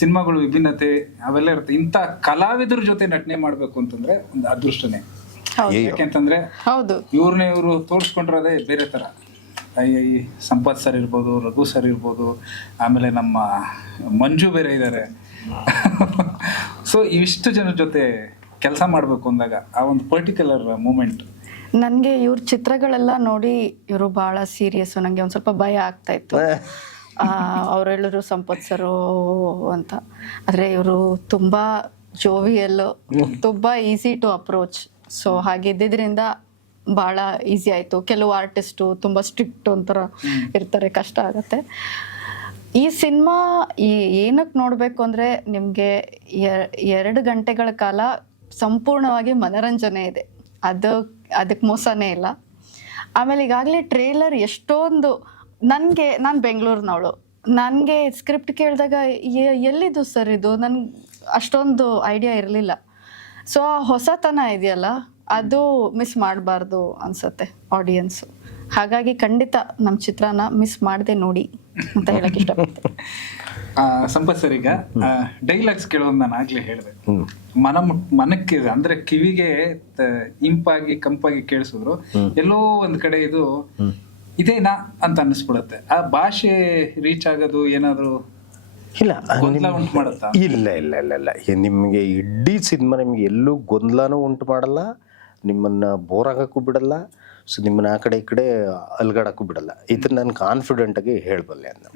[SPEAKER 1] ಸಿನಿಮಾಗಳು ವಿಭಿನ್ನತೆ ಅವೆಲ್ಲ ಇರುತ್ತೆ. ಇಂಥ ಕಲಾವಿದರ ಜೊತೆ ನಟನೆ ಮಾಡ್ಬೇಕು ಅಂತಂದ್ರೆ ಒಂದು ಅದೃಷ್ಟನೇ. ಯಾಕೆಂತಂದ್ರೆ
[SPEAKER 2] ಹೌದು.
[SPEAKER 1] ಇವ್ರನ್ನ ಇವರು ತೋರಿಸ್ಕೊಂಡಿರೋದೇ ಬೇರೆ ತರ ಐ ಐ ಸಂಪತ್ ಸರ್ ಇರ್ಬೋದು ರಘು ಸರ್ ಇರ್ಬೋದು ಆಮೇಲೆ ನಮ್ಮ ಮಂಜು ಬೇರೆ ಇದ್ದಾರೆ. ಸೊ ಇಷ್ಟು ಜನರ ಜೊತೆ ಕೆಲಸ ಮಾಡ್ಬೇಕು ಅಂದಾಗ ಆ ಒಂದು ಪರ್ಟಿಕ್ಯುಲರ್ ಮೂಮೆಂಟ್
[SPEAKER 2] ನನಗೆ ಇವ್ರ ಚಿತ್ರಗಳೆಲ್ಲ ನೋಡಿ ಇವರು ಭಾಳ ಸೀರಿಯಸ್ ನನಗೆ ಒಂದು ಸ್ವಲ್ಪ ಭಯ ಆಗ್ತಾ ಇತ್ತು. ಅವ್ರು ಹೇಳಿದ್ರು ಸಂಪತ್ ಸರು ಅಂತ. ಆದರೆ ಇವರು ತುಂಬ ಜೋವಿಯಲ್ ತುಂಬ ಈಸಿ ಟು ಅಪ್ರೋಚ್ ಸೊ ಹಾಗಿದ್ದಿದ್ರಿಂದ ಭಾಳ ಈಸಿ ಆಯಿತು. ಕೆಲವು ಆರ್ಟಿಸ್ಟು ತುಂಬ ಸ್ಟ್ರಿಕ್ಟ್ ಒಂಥರ ಇರ್ತಾರೆ ಕಷ್ಟ ಆಗತ್ತೆ. ಈ ಸಿನಿಮಾ ಈ ಏನಕ್ಕೆ ನೋಡಬೇಕು ಅಂದರೆ ನಿಮಗೆ ಎರಡು ಗಂಟೆಗಳ ಕಾಲ ಸಂಪೂರ್ಣವಾಗಿ ಮನರಂಜನೆ ಇದೆ. ಅದು ಅದಕ್ಕೆ ಮೋಸನೇ ಇಲ್ಲ. ಆಮೇಲೆ ಈಗಾಗಲೇ ಟ್ರೇಲರ್ ಎಷ್ಟೊಂದು, ನನಗೆ, ನಾನು ಬೆಂಗಳೂರಿನವಳು. ನನಗೆ ಸ್ಕ್ರಿಪ್ಟ್ ಕೇಳಿದಾಗ ಎಲ್ಲಿದು ಸರ್ ಇದು? ನನ್ಗೆ ಅಷ್ಟೊಂದು ಐಡಿಯಾ ಇರಲಿಲ್ಲ. ಸೊ ಆ ಹೊಸತನ ಇದೆಯಲ್ಲ, ಅದು ಮಿಸ್ ಮಾಡಬಾರ್ದು ಅನ್ಸತ್ತೆ ಆಡಿಯನ್ಸು ಹಾಗಾಗಿ ಖಂಡಿತ ನಮ್ಮ ಚಿತ್ರನ ಮಿಸ್ ಮಾಡದೆ ನೋಡಿ ಅಂತ ಹೇಳಕ್ಕೆ ಇಷ್ಟಪಡ್ತೀನಿ.
[SPEAKER 1] ಸಂಪತ್ ಸರ್ ಈಗ ಡೈಲಾಗ್ಸ್ ಕೇಳೋದು ನಾನು ಆಗ್ಲೇ ಹೇಳಿದೆ. ಮನ ಮನಕ್ಕೆ ಅಂದ್ರೆ ಕಿವಿಗೆ ಇಂಪಾಗಿ ಕಂಪಾಗಿ ಕೇಳಿಸಿದ್ರು. ಎಲ್ಲೋ ಒಂದ್ ಕಡೆ ಇದು ಇದೇನಾ ಅಂತ ಅನ್ನಿಸ್ಬಿಡುತ್ತೆ. ಆ ಭಾಷೆ ರೀಚ್ ಆಗೋದು ಏನಾದ್ರು
[SPEAKER 3] ಇಲ್ಲ
[SPEAKER 1] ಗೊಂದಲ ಉಂಟು ಮಾಡುತ್ತಾ?
[SPEAKER 3] ಇಲ್ಲ ಇಲ್ಲ ಇಲ್ಲ ಇಲ್ಲ. ನಿಮಗೆ ಇಡೀ ಸಿನಿಮಾ ನಿಮ್ಗೆ ಎಲ್ಲೂ ಗೊಂದಲನೂ ಉಂಟು ಮಾಡಲ್ಲ ನಿಮ್ಮನ್ನ ಬೋರ್ ಆಗಕ್ಕೂ ಬಿಡಲ್ಲ. ಸೊ ನಿಮ್ಮನ್ನ ಆ ಕಡೆ ಈ ಕಡೆ ಅಲ್ಗಾಡಕ್ಕೂ ಬಿಡಲ್ಲ. ಇದನ್ನ ನಾನು ಕಾನ್ಫಿಡೆಂಟಾಗಿ ಹೇಳಬಲ್ಲೆ ಅಂತ.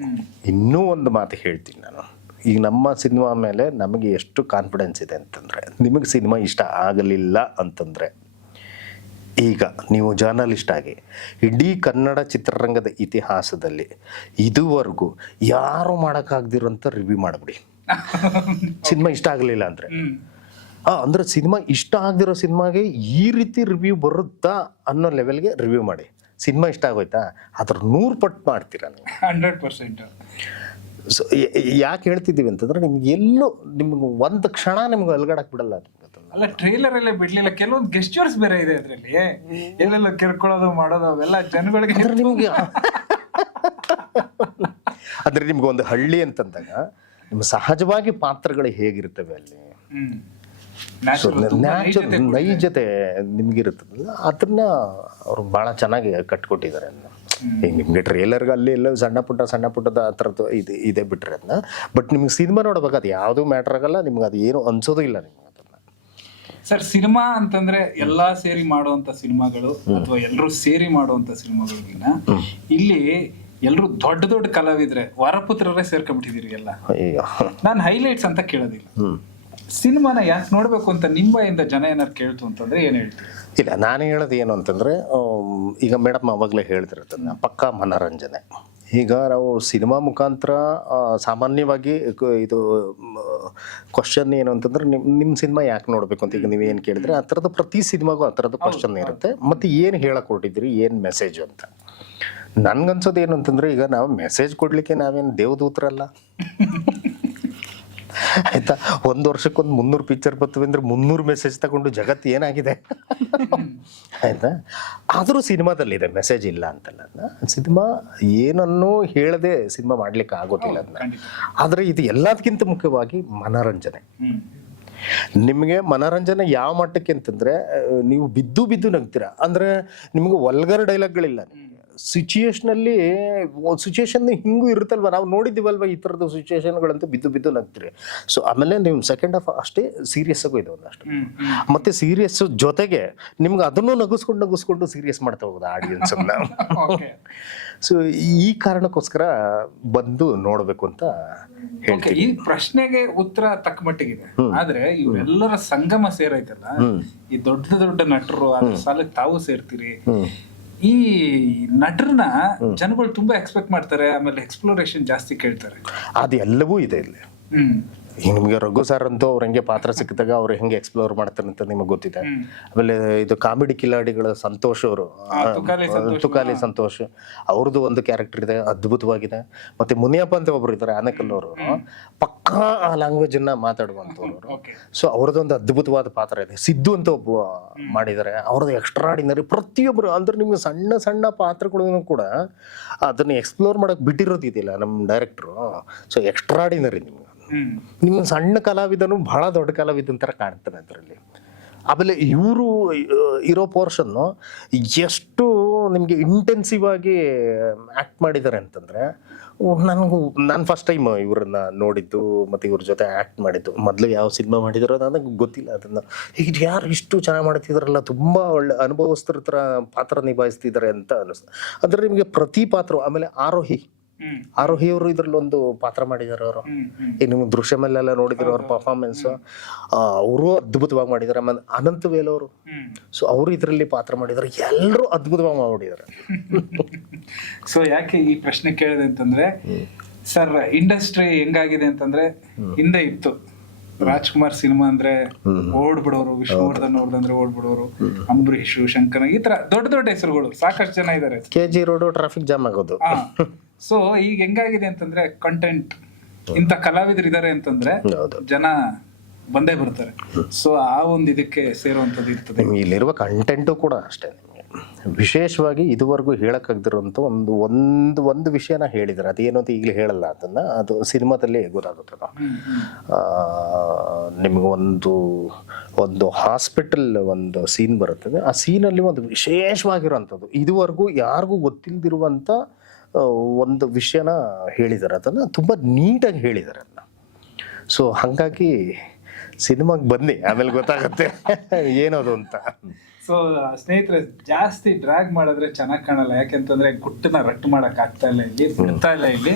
[SPEAKER 3] ಇನ್ನೂ ಒಂದು ಮಾತು ಹೇಳ್ತೀನಿ ನಾನು. ಈಗ ನಮ್ಮ ಸಿನಿಮಾ ಮೇಲೆ ನಮಗೆ ಎಷ್ಟು ಕಾನ್ಫಿಡೆನ್ಸ್ ಇದೆ ಅಂತಂದರೆ ನಿಮಗೆ ಸಿನಿಮಾ ಇಷ್ಟ ಆಗಲಿಲ್ಲ ಅಂತಂದರೆ ಈಗ ನೀವು ಜರ್ನಲಿಸ್ಟ್ ಆಗಿ ಇಡೀ ಕನ್ನಡ ಚಿತ್ರರಂಗದ ಇತಿಹಾಸದಲ್ಲಿ ಇದುವರೆಗೂ ಯಾರು ಮಾಡೋಕ್ಕಾಗ್ದಿರೋಂಥ ರಿವ್ಯೂ ಮಾಡಿಬಿಡಿ. ಸಿನಿಮಾ ಇಷ್ಟ ಆಗಲಿಲ್ಲ ಅಂದರೆ. ಅಂದ್ರೆ ಸಿನಿಮಾ ಇಷ್ಟ ಆಗದಿರೋ ಸಿನಿಮಾಗೆ ಈ ರೀತಿ ರಿವ್ಯೂ ಬರುತ್ತಾ ಅನ್ನೋ ಲೆವೆಲ್ಗೆ ರಿವ್ಯೂ ಮಾಡಿ. ಸಿನಿಮಾ ಇಷ್ಟ ಆಗೋಯ್ತಾ? ಅದ್ರ ನೂರು ಪಟ್ಟು ಮಾಡ್ತೀರಾ ನೀವು?
[SPEAKER 1] Hundred percent.
[SPEAKER 3] ಸೊ ಯಾಕೆ ಹೇಳ್ತಿದ್ದೀವಿ ಅಂತಂದ್ರೆ ನಿಮ್ಗೆ ಎಲ್ಲೂ ನಿಮ್ಗೆ ಒಂದು ಕ್ಷಣ ನಿಮ್ಗೆ ಅಲ್ಗಾಡಕ್ಕೆ ಬಿಡಲ್ಲ
[SPEAKER 1] ಅಲ್ಲ ಟ್ರೈಲರ್ ಅಲ್ಲೇ ಬಿಡ್ಲಿಲ್ಲ. ಕೆಲವೊಂದು ಗೆಸ್ಚರ್ಸ್ ಬೇರೆ ಇದೆ ಅದರಲ್ಲಿ. ಎಲ್ಲೆಲ್ಲ ಕೆರ್ಕೊಳ್ಳೋದು ಮಾಡೋದು ಅವೆಲ್ಲ ಜನಗಳಿಗೆ
[SPEAKER 3] ಅಂದ್ರೆ ನಿಮ್ಗೆ ಅಂದ್ರೆ ನಿಮ್ಗೆ ಒಂದು ಹಳ್ಳಿ ಅಂತಂದಾಗ ನಿಮ್ಮ ಸಹಜವಾಗಿ ಪಾತ್ರಗಳು ಹೇಗಿರ್ತವೆ ಅಲ್ಲಿ? ನ್ಯಾಚುರಲ್
[SPEAKER 1] ನೈಜತೆ
[SPEAKER 3] ನಿಮ್ಗಿರುತ್ತದಲ್ಲ ಅದನ್ನ ಅವ್ರು ಭಾಳ ಚೆನ್ನಾಗಿ ಕಟ್ಕೊಟ್ಟಿದ್ದಾರೆ ಅದನ್ನ. ಈಗ ನಿಮಗೆ ಟ್ರೇಲರ್ಗೆ ಅಲ್ಲಿ ಎಲ್ಲ ಸಣ್ಣ ಪುಟ್ಟ ಸಣ್ಣ ಪುಟ್ಟದ ಆ ಥರದ್ದು ಇದು ಇದೆ ಬಿಟ್ರೆ ಅದನ್ನ. ಬಟ್ ನಿಮ್ಗೆ ಸಿನಿಮಾ ನೋಡ್ಬೇಕು ಅದು ಯಾವುದೂ ಮ್ಯಾಟ್ರ್ ಆಗಲ್ಲ ನಿಮ್ಗೆ ಅದು ಏನು ಅನ್ಸೋದು ಇಲ್ಲ ನಿಮ್ಗೆ ಅದನ್ನ.
[SPEAKER 1] ಸರ್ ಸಿನಿಮಾ ಅಂತಂದ್ರೆ ಎಲ್ಲಾ ಸೇರಿ ಮಾಡುವಂತ ಸಿನಿಮಾಗಳು ಅಥವಾ ಎಲ್ಲರೂ ಸೇರಿ ಮಾಡುವಂತ ಸಿನಿಮಾಗಳಿಗಿನ ಇಲ್ಲಿ ಎಲ್ಲರೂ ದೊಡ್ಡ ದೊಡ್ಡ ಕಲಾವಿದ್ರೆ ವರಪುತ್ರರೇ ಸೇರ್ಕೊಂಡ್ಬಿಟ್ಟಿದೀರಿ ಎಲ್ಲ. ನಾನು ಹೈಲೈಟ್ಸ್ ಅಂತ ಕೇಳೋದಿಲ್ಲ. ಸಿನಿಮಾನ ಯಾಕೆ ನೋಡ್ಬೇಕು ಅಂತ ನಿಮ್ಮ ಬಾಯಿಂದ ಜನ ಏನಾರು ಕೇಳ್ತು ಅಂತಂದ್ರೆ ಏನ್ ಹೇಳ್ತೀವಿ
[SPEAKER 3] ಇಲ್ಲ ನಾನು ಹೇಳೋದು ಏನು ಅಂತಂದರೆ ಈಗ ಮೇಡಮ್ ಅವಾಗಲೇ ಹೇಳ್ತಿರ್ತದೆ ಪಕ್ಕಾ ಮನರಂಜನೆ. ಈಗ ನಾವು ಸಿನಿಮಾ ಮುಖಾಂತರ ಸಾಮಾನ್ಯವಾಗಿ ಇದು ಕ್ವಶನ್ ಏನು ಅಂತಂದ್ರೆ ನಿಮ್ಮ ನಿಮ್ಮ ಸಿನಿಮಾ ಯಾಕೆ ನೋಡಬೇಕು ಅಂತ ಈಗ ನೀವೇನು ಕೇಳಿದ್ರೆ ಆ ಥರದ್ದು ಪ್ರತಿ ಸಿನಿಮಾಗೂ ಆ ಥರದ ಕ್ವಶನ್ ಇರುತ್ತೆ. ಮತ್ತು ಏನು ಹೇಳಕ್ಕೆ ಹೊರಟಿದ್ರಿ ಏನು ಮೆಸೇಜ್ ಅಂತ? ನನ್ಗನ್ಸೋದು ಏನು ಅಂತಂದ್ರೆ ಈಗ ನಾವು ಮೆಸೇಜ್ ಕೊಡಲಿಕ್ಕೆ ನಾವೇನು ದೇವದೂತರಲ್ಲ? ಆಯ್ತಾ? ಒಂದು ವರ್ಷಕ್ಕೊಂದು ಮುನ್ನೂರು ಪಿಕ್ಚರ್ ಬರ್ತವೆ ಅಂದ್ರೆ ಮುನ್ನೂರು ಮೆಸೇಜ್ ತಗೊಂಡು ಜಗತ್ತು ಏನಾಗಿದೆ? ಆಯ್ತಾ? ಆದರೂ ಸಿನಿಮಾದಲ್ಲಿದೆ ಮೆಸೇಜ್ ಇಲ್ಲ ಅಂತಲ್ಲ ಸಿನಿಮಾ ಏನನ್ನೂ ಹೇಳದೆ ಸಿನಿಮಾ ಮಾಡ್ಲಿಕ್ಕೆ ಆಗೋದಿಲ್ಲ ಅದನ್ನ ಆದರೆ ಇದು ಎಲ್ಲದಕ್ಕಿಂತ ಮುಖ್ಯವಾಗಿ ಮನರಂಜನೆ. ನಿಮಗೆ ಮನರಂಜನೆ ಯಾವ ಮಟ್ಟಕ್ಕೆ ಅಂತಂದ್ರೆ ನೀವು ಬಿದ್ದು ಬಿದ್ದು ನಗ್ತೀರಾ? ಅಂದ್ರೆ ನಿಮ್ಗೆ ವಲ್ಗರ್ ಡೈಲಾಗ್ಗಳಿಲ್ಲ ಸಿಚುಯೇಷನಲ್ಲಿ ಸಿಚುಯೇಷನ್ ಹಿಂಗೂ ಇರುತ್ತಲ್ವ? ನಾವು ನೋಡಿದ್ದೀವಲ್ವ ಈ ಥರದ ಸಿಚುಯೇಷನ್ಗಳಂತೂ ಬಿದ್ದು ಬಿದ್ದು ನಗ್ತೀರಿ. ಸೊ ಆಮೇಲೆ ನೀವು ಸೆಕೆಂಡ್ ಹಾಫ್ ಅಷ್ಟೇ ಸೀರಿಯಸ್ ಆಗು ಇದೆ ಒಂದಷ್ಟು. ಮತ್ತೆ ಸೀರಿಯಸ್ ಜೊತೆಗೆ ನಿಮ್ಗೆ ಅದನ್ನು ನಗಿಸ್ಕೊಂಡು ನಗಿಸ್ಕೊಂಡು ಸೀರಿಯಸ್ ಮಾಡ್ತಾ ಹೋಗೋದು ಆಡಿಯನ್ಸ್
[SPEAKER 1] ಅನ್ನ.
[SPEAKER 3] ಸೊ ಈ ಕಾರಣಕ್ಕೋಸ್ಕರ ಬಂದು ನೋಡಬೇಕು ಅಂತ ಹೇಳ್ತೀನಿ.
[SPEAKER 1] ಈ ಪ್ರಶ್ನೆಗೆ ಉತ್ತರ ತಕ್ಕ ಮಟ್ಟಿಗಿದೆ. ಆದ್ರೆ ಇವರೆಲ್ಲರ ಸಂಗಮ ಸೇರೈತಲ್ಲ ಈ ದೊಡ್ಡ ದೊಡ್ಡ ನಟರು ಅದ್ರ ಸಾಲಕ್ಕೆ ತಾವು ಸೇರ್ತೀರಿ. ಈ ನಟರನ್ನ ಜನಗಳು ತುಂಬಾ ಎಕ್ಸ್ಪೆಕ್ಟ್ ಮಾಡ್ತಾರೆ ಆಮೇಲೆ ಎಕ್ಸ್ಪ್ಲೋರೇಷನ್ ಜಾಸ್ತಿ ಕೇಳ್ತಾರೆ.
[SPEAKER 3] ಅದೆಲ್ಲವೂ ಇದೆ ಇಲ್ಲಿ.
[SPEAKER 1] ಹ್ಮ್.
[SPEAKER 3] ಈಗ ನಿಮಗೆ ರಘು ಸರ್ ಅಂತೂ ಅವ್ರು ಹೆಂಗೆ ಪಾತ್ರ ಸಿಕ್ಕಿದಾಗ ಅವ್ರು ಹೆಂಗೆ ಎಕ್ಸ್ಪ್ಲೋರ್ ಮಾಡ್ತಾರೆ ಅಂತ ನಿಮಗೆ ಗೊತ್ತಿದೆ. ಆಮೇಲೆ ಇದು ಕಾಮಿಡಿ ಕಿಲಾಡಿಗಳ ಸಂತೋಷ್ ಅವರು.
[SPEAKER 1] ತುಕಾಲಿ ಸಂತೋಷ್.
[SPEAKER 3] ಅವ್ರದ್ದು ಒಂದು ಕ್ಯಾರೆಕ್ಟರ್ ಇದೆ ಅದ್ಭುತವಾಗಿದೆ. ಮತ್ತೆ ಮುನಿಯಪ್ಪ ಅಂತ ಒಬ್ರು ಇದ್ದಾರೆ ಆನೆಕಲ್ ಅವರು. ಪಕ್ಕಾ ಆ ಲ್ಯಾಂಗ್ವೇಜ್ ಅನ್ನ ಮಾತಾಡುವಂತವ್ರು ಸೊ ಅವ್ರದ್ದೊಂದು ಅದ್ಭುತವಾದ ಪಾತ್ರ ಇದೆ. ಸಿದ್ದು ಅಂತ ಒಬ್ಬ ಮಾಡಿದ್ದಾರೆ. ಅವ್ರದ್ದು ಎಕ್ಸ್ಟ್ರಾಡಿನರಿ ಪ್ರತಿಯೊಬ್ಬರು ಅಂದ್ರೆ ನಿಮ್ಗೆ ಸಣ್ಣ ಸಣ್ಣ ಪಾತ್ರಗಳನ್ನು ಕೂಡ ಅದನ್ನ ಎಕ್ಸ್ಪ್ಲೋರ್ ಮಾಡಕ್ ಬಿಟ್ಟಿರೋದು ಇದೆಯಲ್ಲ ನಮ್ಮ ಡೈರೆಕ್ಟ್ರು ಸೊ ಎಕ್ಸ್ಟ್ರಾಡಿನರಿ ನಿಮ್ಗೆ. ನಿಮ್ಮ ಸಣ್ಣ ಕಲಾವಿದನು ಬಹಳ ದೊಡ್ಡ ಕಲಾವಿದನ ಥರ ಕಾಣ್ತಾನೆ ಅದರಲ್ಲಿ. ಆಮೇಲೆ ಇವರು ಇರೋ ಪೋರ್ಷನ್ನು ಎಷ್ಟು ನಿಮಗೆ ಇಂಟೆನ್ಸಿವ್ ಆಗಿ ಆ್ಯಕ್ಟ್ ಮಾಡಿದ್ದಾರೆ ಅಂತಂದರೆ, ನನಗೂ, ನಾನು ಫಸ್ಟ್ ಟೈಮ್ ಇವ್ರನ್ನ ನೋಡಿದ್ದು, ಮತ್ತು ಇವ್ರ ಜೊತೆ ಆ್ಯಕ್ಟ್ ಮಾಡಿದ್ದು. ಮೊದಲು ಯಾವ ಸಿನಿಮಾ ಮಾಡಿದಾರೋ ನನಗೆ ಗೊತ್ತಿಲ್ಲ. ಅದನ್ನು ಈಗ ಯಾರು ಇಷ್ಟು ಚೆನ್ನಾಗಿ ಮಾಡ್ತಿದ್ರಲ್ಲ, ತುಂಬ ಒಳ್ಳೆ ಅನುಭವಸ್ಥರ ಥರ ಪಾತ್ರ ನಿಭಾಯಿಸ್ತಿದ್ದಾರೆ ಅಂತ ಅನ್ನಿಸ್ತು ಅಂದರೆ ನಿಮಗೆ ಪ್ರತಿ ಪಾತ್ರ, ಆಮೇಲೆ ಆರೋಹಿ. ಆರೋಹಿ ಅವರು ಇದ್ರಲ್ಲಿ ಒಂದು ಪಾತ್ರ ಮಾಡಿದಾರೆ ಅವರು. ಈಗ ನಿಮ್ಗೆ ದೃಶ್ಯಮಲ್ಲೆಲ್ಲ ನೋಡಿದ್ರು ಅವ್ರ ಪರ್ಫಾರ್ಮೆನ್ಸ್ ಅವರು ಅದ್ಭುತವಾಗಿ ಮಾಡಿದಾರೆ ಆಮೇಲೆ ಅನಂತ ವೇಲ್ ಅವರು. ಸೊ ಅವರು ಇದರಲ್ಲಿ ಪಾತ್ರ ಮಾಡಿದ್ರು ಎಲ್ಲರೂ ಅದ್ಭುತವಾಗಿ ಮಾಡಿದ್ದಾರೆ.
[SPEAKER 1] ಸೊ ಯಾಕೆ ಈ ಪ್ರಶ್ನೆ ಕೇಳಿದೆ ಅಂತಂದ್ರೆ ಸರ್ ಇಂಡಸ್ಟ್ರಿ ಹೆಂಗಾಗಿದೆ ಅಂತಂದ್ರೆ ಹಿಂದೆ ಇತ್ತು. ರಾಜ್ಕುಮಾರ್ ಸಿನಿಮಾ ಅಂದ್ರೆ ಓಡ್ಬಿಡೋರು ವಿಷ್ಣುವರ್ಧನ್ ಅವ್ರದಂದ್ರೆ ಓಡ್ಬಿಡೋರು ಅಂಬರೀಷ್ ಶಂಕರ ಈ ತರ ದೊಡ್ಡ ದೊಡ್ಡ ಹೆಸರುಗಳು ಸಾಕಷ್ಟು ಜನ ಇದಾರೆ.
[SPEAKER 3] K G road traffic jam ಆಗೋದು.
[SPEAKER 1] ಸೊ ಈಗ ಹೆಂಗಾಗಿದೆ ಅಂತಂದ್ರೆ ಕಂಟೆಂಟ್ ಇಂಥ ಕಲಾವಿದರು ಇದಾರೆ ಅಂತಂದ್ರೆ ಜನ ಬಂದೇ ಬರ್ತಾರೆ. ಸೊ ಆ ಒಂದು ಇದಕ್ಕೆ ಸೇರುವಂತದ್ದು ಇರ್ತದೆ.
[SPEAKER 3] ಇಲ್ಲಿರುವ ಕಂಟೆಂಟು ಕೂಡ ಅಷ್ಟೇ. ವಿಶೇಷವಾಗಿ ಇದುವರೆಗೂ ಹೇಳೋಕ್ಕಾಗದಿರುವಂಥ ಒಂದು ಒಂದು ಒಂದು ವಿಷಯನ ಹೇಳಿದ್ದಾರೆ. ಅದೇನು ಅಂತ ಈಗಲೇ ಹೇಳಲ್ಲ. ಅದನ್ನ ಅದು ಸಿನಿಮಾದಲ್ಲಿ ಗೊತ್ತಾಗುತ್ತೆ ಅದು. ನಿಮಗೆ ಒಂದು ಒಂದು ಹಾಸ್ಪಿಟಲ್ ಒಂದು ಸೀನ್ ಬರುತ್ತದೆ. ಆ ಸೀನಲ್ಲಿ ಒಂದು ವಿಶೇಷವಾಗಿರುವಂಥದ್ದು. ಇದುವರೆಗೂ ಯಾರಿಗೂ ಗೊತ್ತಿಲ್ಲದಿರುವಂಥ ಒಂದು ವಿಷಯನ ಹೇಳಿದ್ದಾರೆ. ಅದನ್ನು ತುಂಬ ನೀಟಾಗಿ ಹೇಳಿದ್ದಾರೆ ಅದನ್ನ. ಸೊ ಹಾಗಾಗಿ ಸಿನಿಮಾಗೆ ಬನ್ನಿ. ಆಮೇಲೆ ಗೊತ್ತಾಗುತ್ತೆ. ಏನದು ಅಂತ.
[SPEAKER 1] ಸೊ ಸ್ನೇಹಿತರೆ ಜಾಸ್ತಿ ಡ್ರ್ಯಾಗ್ ಮಾಡಿದ್ರೆ ಚೆನ್ನಾಗಿ ಕಾಣಲ್ಲ. ಯಾಕೆಂತಂದ್ರೆ ಗುಟ್ಟನ ರಟ್ಟು ಮಾಡಕ್ ಆಗ್ತಾ ಇಲ್ಲ ಇಲ್ಲಿ ಬಿಡ್ತಾ ಇಲ್ಲ ಇಲ್ಲಿ.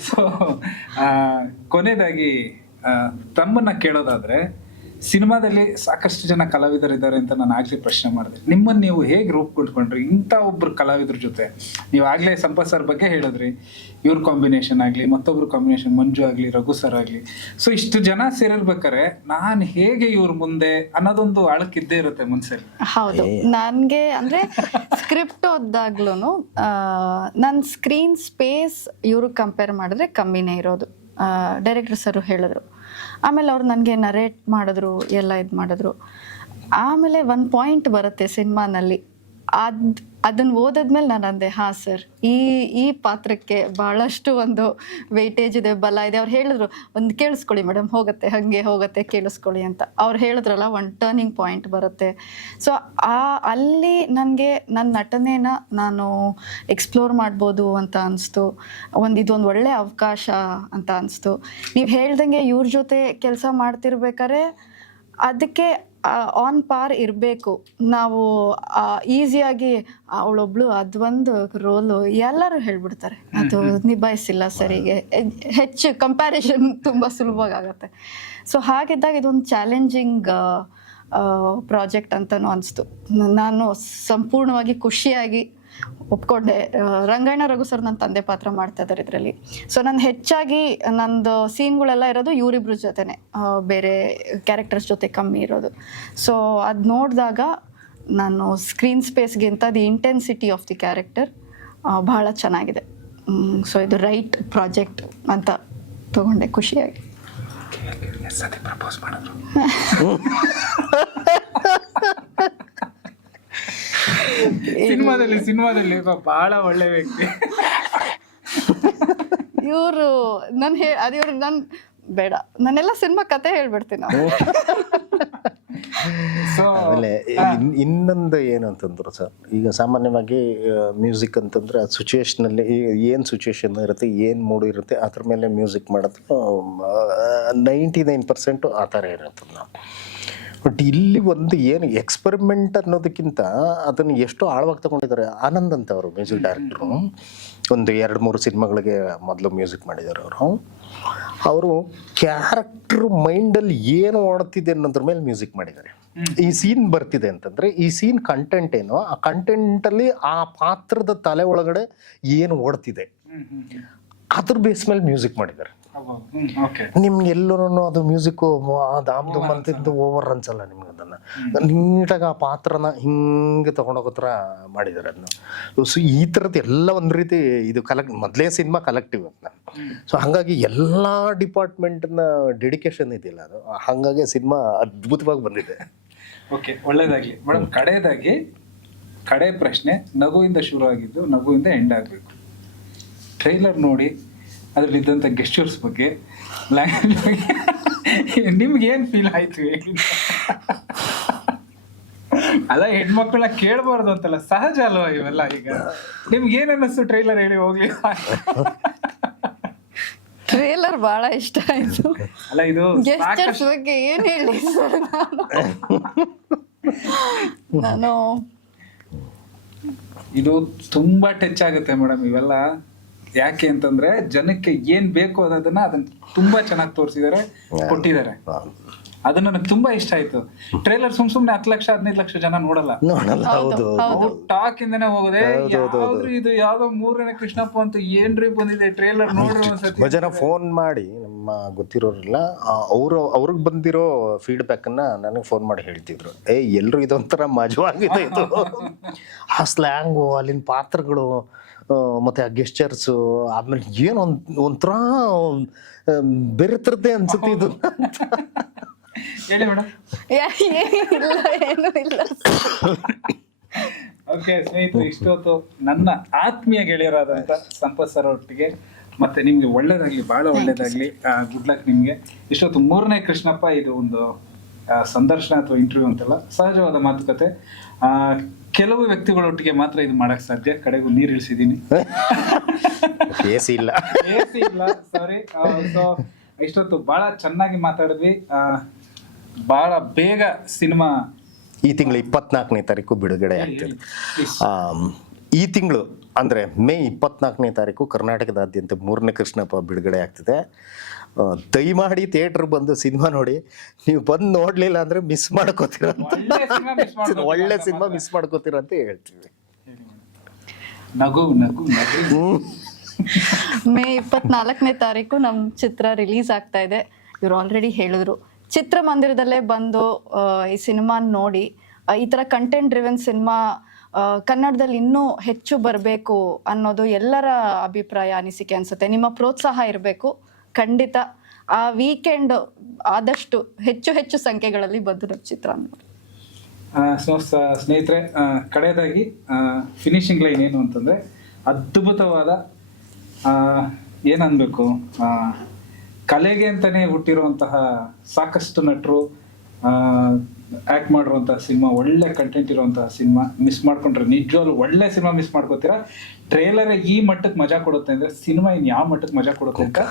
[SPEAKER 1] ಸೊ ಕೊನೆಯದಾಗಿ ಆ, ತಮ್ಮನ್ನ ಕೇಳೋದಾದ್ರೆ ಸಿನಿಮಾದಲ್ಲಿ ಸಾಕಷ್ಟು ಜನ ಕಲಾವಿದರಿದ್ದಾರೆ ಅಂತ ನಾನು ಆಗ್ಲೇ ಪ್ರಶ್ನೆ ಮಾಡಿದೆ. ನಿಮ್ಮನ್ನ ನೀವು ಹೇಗೆ ರೂಪುಗೊಂಡ್ಕೊಂಡ್ರಿ ಇಂಥ ಒಬ್ರು ಕಲಾವಿದ್ರ ಜೊತೆ ನೀವು ಆಗ್ಲೇ ಸಂಪತ್ ಸರ್ ಬಗ್ಗೆ ಹೇಳಿದ್ರಿ. ಇವ್ರ ಕಾಂಬಿನೇಷನ್ ಆಗ್ಲಿ ಮತ್ತೊಬ್ರು ಕಾಂಬಿನೇಷನ್ ಮಂಜು ಆಗ್ಲಿ ರಘು ಸರ್ ಆಗ್ಲಿ. ಸೊ ಇಷ್ಟು ಜನ ಸೇರಿರ್ಬೇಕಾರೆ ನಾನು ಹೇಗೆ ಇವ್ರ ಮುಂದೆ ಅನ್ನೋದೊಂದು ಅಳಕಿದ್ದೇ ಇರುತ್ತೆ ಮನ್ಸಲ್ಲಿ.
[SPEAKER 2] ಹೌದು. ನನಗೆ ಅಂದ್ರೆ ಸ್ಕ್ರಿಪ್ಟ್ ಓದ್ದಾಗ್ಲೂ ನನ್ನ ಸ್ಕ್ರೀನ್ ಸ್ಪೇಸ್ ಇವ್ರಿಗೆ ಕಂಪೇರ್ ಮಾಡಿದ್ರೆ ಕಮ್ಮಿನೇ ಇರೋದು. ಡೈರೆಕ್ಟರ್ ಸರ್ ಹೇಳಿದ್ರು. ಆಮೇಲೆ ಅವ್ರು ನನಗೆ ನರೇಟ್ ಮಾಡಿದ್ರು ಎಲ್ಲ ಇದು ಮಾಡಿದ್ರು. ಆಮೇಲೆ ಒಂದು ಪಾಯಿಂಟ್ ಬರುತ್ತೆ ಸಿನಿಮಾನಲ್ಲಿ ಅದ್ ಅದನ್ನ ಓದಿದ್ಮೇಲೆ ನಾನು ಅಂದೆ, ಹಾಂ ಸರ್, ಈ ಈ ಪಾತ್ರಕ್ಕೆ ಭಾಳಷ್ಟು ಒಂದು ವೆಯ್ಟೇಜ್ ಇದೆ, ಬಲ ಇದೆ. ಅವ್ರು ಹೇಳಿದ್ರು, ಒಂದು ಕೇಳಿಸ್ಕೊಳ್ಳಿ ಮೇಡಮ್ ಹೋಗುತ್ತೆ, ಹಾಗೆ ಹೋಗುತ್ತೆ, ಕೇಳಿಸ್ಕೊಳ್ಳಿ ಅಂತ. ಅವ್ರು ಹೇಳಿದ್ರಲ್ಲ ಒಂದು ಟರ್ನಿಂಗ್ ಪಾಯಿಂಟ್ ಬರುತ್ತೆ. ಸೊ ಆ, ಅಲ್ಲಿ ನನಗೆ ನನ್ನ ನಟನೆನ ನಾನು ಎಕ್ಸ್ಪ್ಲೋರ್ ಮಾಡ್ಬೋದು ಅಂತ ಅನಿಸ್ತು. ಒಂದು ಇದೊಂದು ಒಳ್ಳೆ ಅವಕಾಶ ಅಂತ ಅನಿಸ್ತು. ನೀವು ಹೇಳ್ದಂಗೆ ಇವ್ರ ಜೊತೆ ಕೆಲಸ ಮಾಡ್ತಿರ್ಬೇಕಾದ್ರೆ, ಅದಕ್ಕೆ ಆನ್ ಪಾರ್ ಇರಬೇಕು. ನಾವು ಈಸಿಯಾಗಿ ಅವಳೊಬ್ಳು ಅದೊಂದು ರೋಲು ಎಲ್ಲರೂ ಹೇಳ್ಬಿಡ್ತಾರೆ. ಅದು ನಿಭಾಯಿಸಿಲ್ಲ ಸರಿಗೆ. ಹೆಚ್ಚು ಕಂಪ್ಯಾರಿಸನ್ ತುಂಬ ಸುಲಭವಾಗಿ ಆಗುತ್ತೆ ಸೊ ಹಾಗಿದ್ದಾಗ ಇದೊಂದು ಚಾಲೆಂಜಿಂಗ್ ಪ್ರಾಜೆಕ್ಟ್ ಅಂತಲೂ ಅನಿಸ್ತು. ನಾನು ಸಂಪೂರ್ಣವಾಗಿ ಖುಷಿಯಾಗಿ ಒಪ್ಕೊಂಡೆ. ರಂಗಣ್ಣ ರಘು ಸರ್ ನನ್ನ ತಂದೆ ಪಾತ್ರ ಮಾಡ್ತಾ ಇದ್ದಾರೆ ಇದರಲ್ಲಿ. ಸೊ ನಾನು ಹೆಚ್ಚಾಗಿ ನಂದು ಸೀನ್ಗಳೆಲ್ಲ ಇರೋದು ಇವರಿಬ್ರ ಜೊತೆನೆ. ಬೇರೆ ಕ್ಯಾರೆಕ್ಟರ್ಸ್ ಜೊತೆ ಕಮ್ಮಿ ಇರೋದು. ಸೊ ಅದು ನೋಡಿದಾಗ ನಾನು screen ಸ್ಪೇಸ್ಗಿಂತ the intensity of the character ಬಹಳ ಚೆನ್ನಾಗಿದೆ. ಸೊ ಇದು ರೈಟ್ ಪ್ರಾಜೆಕ್ಟ್ ಅಂತ ತಗೊಂಡೆ ಖುಷಿಯಾಗಿ.
[SPEAKER 1] ಪ್ರಪೋಸ್ ಮಾಡಿದ್ರು ಸಿನಿಮಾದಲ್ಲಿ ಸಿನಿಮಾದಲ್ಲಿ ಬಹಳ ಒಳ್ಳೆ ವ್ಯಕ್ತಿ.
[SPEAKER 2] ಇವರು ನಾನು ಹೇ ಅದು ಇವ್ರು ನಾನು ಬೇಡ. ನಾನೆಲ್ಲ ಸಿನಿಮಾ ಕತೆ ಹೇಳ್ಬಿಡ್ತೀನಿ ನಾವು
[SPEAKER 1] ಸೊ
[SPEAKER 3] ಆಮೇಲೆ ಇನ್- ಇನ್ನೊಂದು ಏನು ಅಂತಂದ್ರು ಸರ್ ಈಗ ಸಾಮಾನ್ಯವಾಗಿ ಮ್ಯೂಸಿಕ್ ಅಂತಂದ್ರೆ ಸಿಚುವೇಶನಲ್ಲಿ ಏನು ಸಿಚುವೇಶನ್ ಇರುತ್ತೆ ಏನು ಮೂಡ್ ಇರುತ್ತೆ ಅದ್ರ ಮೇಲೆ ಮ್ಯೂಸಿಕ್ ಮಾಡೋದು ನೈಂಟಿ ನೈನ್ ಪರ್ಸೆಂಟು ಆ ಥರ ಇರುತ್ತೆ. ನಾವು ಬಟ್ ಇಲ್ಲಿ ಒಂದು ಏನು ಎಕ್ಸ್ಪೆರಿಮೆಂಟ್ ಅನ್ನೋದಕ್ಕಿಂತ ಅದನ್ನು ಎಷ್ಟು ಆಳವಾಗಿ ತಗೊಂಡಿದ್ದಾರೆ. ಆನಂದ್ ಅಂತ ಅವರು ಮ್ಯೂಸಿಕ್ ಡೈರೆಕ್ಟ್ರು ಒಂದು ಎರಡು ಮೂರು ಸಿನಿಮಾಗಳಿಗೆ ಮೊದಲು ಮ್ಯೂಸಿಕ್ ಮಾಡಿದ್ದಾರೆ ಅವರು. ಅವರು ಕ್ಯಾರೆಕ್ಟ್ರ್ ಮೈಂಡಲ್ಲಿ ಏನು ಓಡುತ್ತಿದೆ ಅನ್ನೋದ್ರ ಮೇಲೆ ಮ್ಯೂಸಿಕ್ ಮಾಡಿದ್ದಾರೆ. ಈ ಸೀನ್ ಬರ್ತಿದೆ ಅಂತಂದ್ರೆ ಈ ಸೀನ್ ಕಂಟೆಂಟ್ ಏನು ಆ ಕಂಟೆಂಟಲ್ಲಿ ಆ ಪಾತ್ರದ ತಲೆ ಒಳಗಡೆ ಏನು ಓಡ್ತಿದೆ. ಅದ್ರ ಬೇಸ್ ಮೇಲೆ ಮ್ಯೂಸಿಕ್ ಮಾಡಿದ್ದಾರೆ. ನಿಮ್ಗೆ ಎಲ್ಲರೂ ಅದು ಮ್ಯೂಸಿಕ್ ದಾಮ್ ದುಮ್ ಅಂತಿದ್ದು ಓವರ್ ಅನ್ಸಲ್ಲ ನಿಮ್ಗೆ ಅದನ್ನ. ನೀಟಾಗಿ ಆ ಪಾತ್ರನ ಹಿಂಗೆ ತಗೊಂಡೋಗೋ ಮಾಡಿದಾರೆ ಮಾಡಿದ್ದಾರೆ ಅದನ್ನ. ಸೊ ಈ ಥರದ್ದು ಎಲ್ಲ ಒಂದು ರೀತಿ ಇದು ಕಲೆಕ್ಟ್ ಮೊದಲೇ ಸಿನಿಮಾ ಕಲೆಕ್ಟಿವ್ ಅಂತ. ಸೊ ಹಾಗಾಗಿ ಎಲ್ಲ ಡಿಪಾರ್ಟ್ಮೆಂಟ್ನ ಡೆಡಿಕೇಶನ್ ಇದೆಯಲ್ಲ ಅದು. ಹಾಗಾಗಿ ಸಿನಿಮಾ ಅದ್ಭುತವಾಗಿ ಬಂದಿದೆ.
[SPEAKER 1] ಓಕೆ ಒಳ್ಳೆಯದಾಗಿ ಮೇಡಮ್ ಕಡೆಯದಾಗಿ ಕಡೆ ಪ್ರಶ್ನೆ ನಗುವಿಂದ ಶುರು ಆಗಿದ್ದು ನಗುವಿಂದ ಎಂಡ್ ಆಗಬೇಕು. ಟ್ರೈಲರ್ ನೋಡಿ ಅದ್ರಲ್ಲಿ ಇದ್ದಂಥ ಗೆಸ್ಚರ್ಸ್ ಬಗ್ಗೆ ಲ್ಯಾಂಗ್ವೇಜ್ ಬಗ್ಗೆ ನಿಮ್ಗೆ ಏನು ಫೀಲ್ ಆಯ್ತು ಅಲ್ಲ ಹೆಣ್ಮಕ್ಳ ಕೇಳಬಾರ್ದು ಅಂತಲ್ಲ ಸಹಜ ಅಲ್ವಾ ಇವೆಲ್ಲ ಈಗ? ನಿಮ್ಗೆ ಏನ್ ಅನ್ನಿಸ್ತು ಟ್ರೈಲರ್ ಹೇಳಿ ಹೋಗ್ಲಿ?
[SPEAKER 2] ಟ್ರೇಲರ್ ಬಹಳ ಇಷ್ಟ ಆಯ್ತು.
[SPEAKER 1] ಅಲ್ಲ ಇದು
[SPEAKER 2] ಗೆಸ್ಟರ್ಸ್ ಬಗ್ಗೆ ಏನ್ ಹೇಳಿ ನಾನು?
[SPEAKER 1] ಇದು ತುಂಬಾ ಟಚ್ ಆಗುತ್ತೆ ಮೇಡಮ್ ಇವೆಲ್ಲ. ಯಾಕೆ ಅಂತಂದ್ರೆ ಜನಕ್ಕೆ ಏನ್ ಬೇಕು ಅನ್ನೋದನ್ನ ಅದನ್ನ ತುಂಬಾ ಚೆನ್ನಾಗಿ ತೋರಿಸಿದ್ದಾರೆ ಕೊಟ್ಟಿದ್ದಾರೆ. ಅದು ನನಗೆ ತುಂಬಾ ಇಷ್ಟ ಆಯ್ತು. ಟ್ರೇಲರ್ ಸುಮ್ ಸುಮ್ನೆ ಹತ್ತು ಲಕ್ಷ ಹದಿನೈದು ಲಕ್ಷ ಜನ ನೋಡಲ್ಲ.
[SPEAKER 3] ನೋಡಲ್ಲ. ಹೌದು
[SPEAKER 2] ಹೌದು.
[SPEAKER 1] ಟಾಕ್ ಇಂದನೇ ಹೋಗದೆ ಯಾವ್ದ್ರಿ ಇದು ಯಾವ್ದೋ ಮೂರನೇ ಕೃಷ್ಣಪ್ಪ ಅಂತ ಏನ್ರಿ ಬಂದಿದೆ ಟ್ರೇಲರ್ ನೋಡ್ರಿ ಒಂದ್ಸತಿ.
[SPEAKER 3] ಜನ ಫೋನ್ ಮಾಡಿ ನಮ್ಮ ಗೊತ್ತಿರೋರೆಲ್ಲ ಅವರು ಅವ್ರಿಗೆ ಬಂದಿರೋ ಫೀಡ್ಬ್ಯಾಕನ್ನು ನನಗೆ ಫೋನ್ ಮಾಡಿ ಹೇಳ್ತಿದ್ರು. ಏ ಎಲ್ಲರೂ ಇದೊಂಥರ ಮಜವಾಗಿದೆ ಇದು. ಆ ಸ್ಲ್ಯಾಂಗು ಅಲ್ಲಿನ ಪಾತ್ರಗಳು ಮತ್ತೆ ಆ ಗೆಸ್ಚರ್ಸು ಆಮೇಲೆ ಏನು ಒಂದು ಒಂಥರ ಬೇರೆ ಥರದ್ದೇ ಅನ್ಸುತ್ತೆ ಇದು
[SPEAKER 1] ಹೇಳಿ ಮೇಡಮ್
[SPEAKER 2] ಏನು ಇಲ್ಲ.
[SPEAKER 1] ಓಕೆ ಸ್ನೇಹಿತರು ಇಷ್ಟೊತ್ತು ನನ್ನ ಆತ್ಮೀಯ ಗೆಳೆಯರಾದಂಥ ಸಂಪತ್ ಸರ್ ಒಟ್ಟಿಗೆ ಮತ್ತೆ ನಿಮ್ಗೆ ಒಳ್ಳೇದಾಗ್ಲಿ ಬಹಳ ಒಳ್ಳೇದಾಗ್ಲಿ ಗುಡ್ ಲಕ್ ನಿಮ್ಗೆ. ಇಷ್ಟೊತ್ತು ಮೂರನೇ ಕೃಷ್ಣಪ್ಪ ಇದು ಒಂದು ಸಂದರ್ಶನ ಅಥವಾ ಇಂಟರ್ವ್ಯೂ ಅಂತಲ್ಲ ಸಹಜವಾದ ಮಾತುಕತೆ. ಆ, ಕೆಲವು ವ್ಯಕ್ತಿಗಳೊಟ್ಟಿಗೆ ಮಾತ್ರ ಇದು ಮಾಡಕ್ ಸಾಧ್ಯ. ಕಡೆಗೂ ನೀರು ಇಳಿಸಿದೀನಿ
[SPEAKER 3] ಎ ಸಿ ಇಲ್ಲ
[SPEAKER 1] ಸಾರಿ ಇಷ್ಟೊತ್ತು ಬಹಳ ಚೆನ್ನಾಗಿ ಮಾತಾಡಿದ್ವಿ. ಆ, ಬಹಳ ಬೇಗ ಸಿನಿಮಾ
[SPEAKER 3] ಈ ತಿಂಗಳು ಇಪ್ಪತ್ನಾಲ್ಕನೇ ತಾರೀಕು ಬಿಡುಗಡೆ ಆಗ್ತದೆ. ಈ ತಿಂಗಳು ಅಂದರೆ ಮೇ ಇಪ್ಪತ್ನಾಲ್ಕನೇ ತಾರೀಕು ಕರ್ನಾಟಕದಾದ್ಯಂತ ಮೂರನೇ ಕೃಷ್ಣಪ್ಪ ಬಿಡುಗಡೆ ಆಗ್ತಿದೆ. ದಯಮಾಡಿ ಥಿಯೇಟ್ರ್ ಬಂದು ಸಿನಿಮಾ ನೋಡಿ. ನೀವು ಬಂದು ನೋಡಲಿಲ್ಲ ಅಂದರೆ ಮಿಸ್ ಮಾಡ್ಕೋತೀರ ಅಂತ
[SPEAKER 1] ಒಳ್ಳೆ ಸಿನಿಮಾ ಮಿಸ್ ಮಾಡ್ಕೋತೀರ ಅಂತ
[SPEAKER 3] ಸಿನಿಮಾ
[SPEAKER 1] ಮಾತ್ರ.
[SPEAKER 3] ಮಿಸ್ ಮಾಡ್ಕೋತೀರ ಅಂತ ಹೇಳ್ತೀವಿ.
[SPEAKER 1] ನಗು ನಗು ನಗು.
[SPEAKER 2] ಮೇ ಇಪ್ಪತ್ನಾಲ್ಕನೇ ತಾರೀಕು ನಮ್ಮ ಚಿತ್ರ ರಿಲೀಸ್ ಆಗ್ತಾ ಇದೆ. ಇವ್ರು ಆಲ್ರೆಡಿ ಹೇಳಿದ್ರು. ಚಿತ್ರಮಂದಿರದಲ್ಲೇ ಬಂದು ಈ ಸಿನಿಮಾ ನೋಡಿ ಈ ಥರ ಕಂಟೆಂಟ್ ಡ್ರಿವೆನ್ ಸಿನಿಮಾ ಕನ್ನಡದಲ್ಲಿ ಇನ್ನೂ ಹೆಚ್ಚು ಬರಬೇಕು ಅನ್ನೋದು ಎಲ್ಲರ ಅಭಿಪ್ರಾಯ ಅನಿಸಿಕೆ ಅನ್ಸುತ್ತೆ. ನಿಮ್ಮ ಪ್ರೋತ್ಸಾಹ ಇರಬೇಕು, ಖಂಡಿತ. ಆ ವೀಕೆಂಡ್ ಆದಷ್ಟು ಹೆಚ್ಚು ಹೆಚ್ಚು ಸಂಖ್ಯೆಗಳಲ್ಲಿ ಬಂದು ನಮ್ಮ ಚಿತ್ರ
[SPEAKER 1] ಸ್ನೇಹಿತರೆ ಕಡೆಯದಾಗಿ ಫಿನಿಶಿಂಗ್ ಲೈನ್ ಏನು ಅಂತಂದ್ರೆ, ಅದ್ಭುತವಾದ ಏನನ್ಬೇಕು? ಕಲೆಗೆ ಅಂತಾನೆ ಹುಟ್ಟಿರುವಂತಹ ಸಾಕಷ್ಟು ನಟರು ಆಕ್ಟ್ ಮಾಡಿರುವಂತಹ ಸಿನಿಮಾ ಒಳ್ಳೆ ಕಂಟೆಂಟ್ ಇರುವಂತಹ ಸಿನಿಮಾ ಮಿಸ್ ಮಾಡ್ಕೊಂಡ್ರೆ. ನಿಜವಾಗ್ಲು ಒಳ್ಳೆ ಸಿನಿಮಾ ಮಿಸ್ ಮಾಡ್ಕೋತೀರಾ? ಟ್ರೇಲರ್ ಈ ಮಟ್ಟಕ್ಕೆ ಮಜಾ ಕೊಡುತ್ತೆ ಅಂದ್ರೆ ಸಿನಿಮಾ ಇನ್ ಯಾವ ಮಟ್ಟಕ್ಕೆ ಮಜಾ ಕೊಡುತ್ತೆ ಅಂತ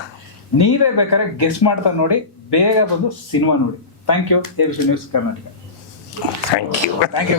[SPEAKER 1] ನೀವೇ ಬೇಕಾದ್ರೆ ಗೆಸ್ ಮಾಡ್ತಾ ನೋಡಿ ಬೇಗ ಬಂದು ಸಿನಿಮಾ ನೋಡಿ. Thank you A news Karnataka
[SPEAKER 3] thank you
[SPEAKER 1] thank you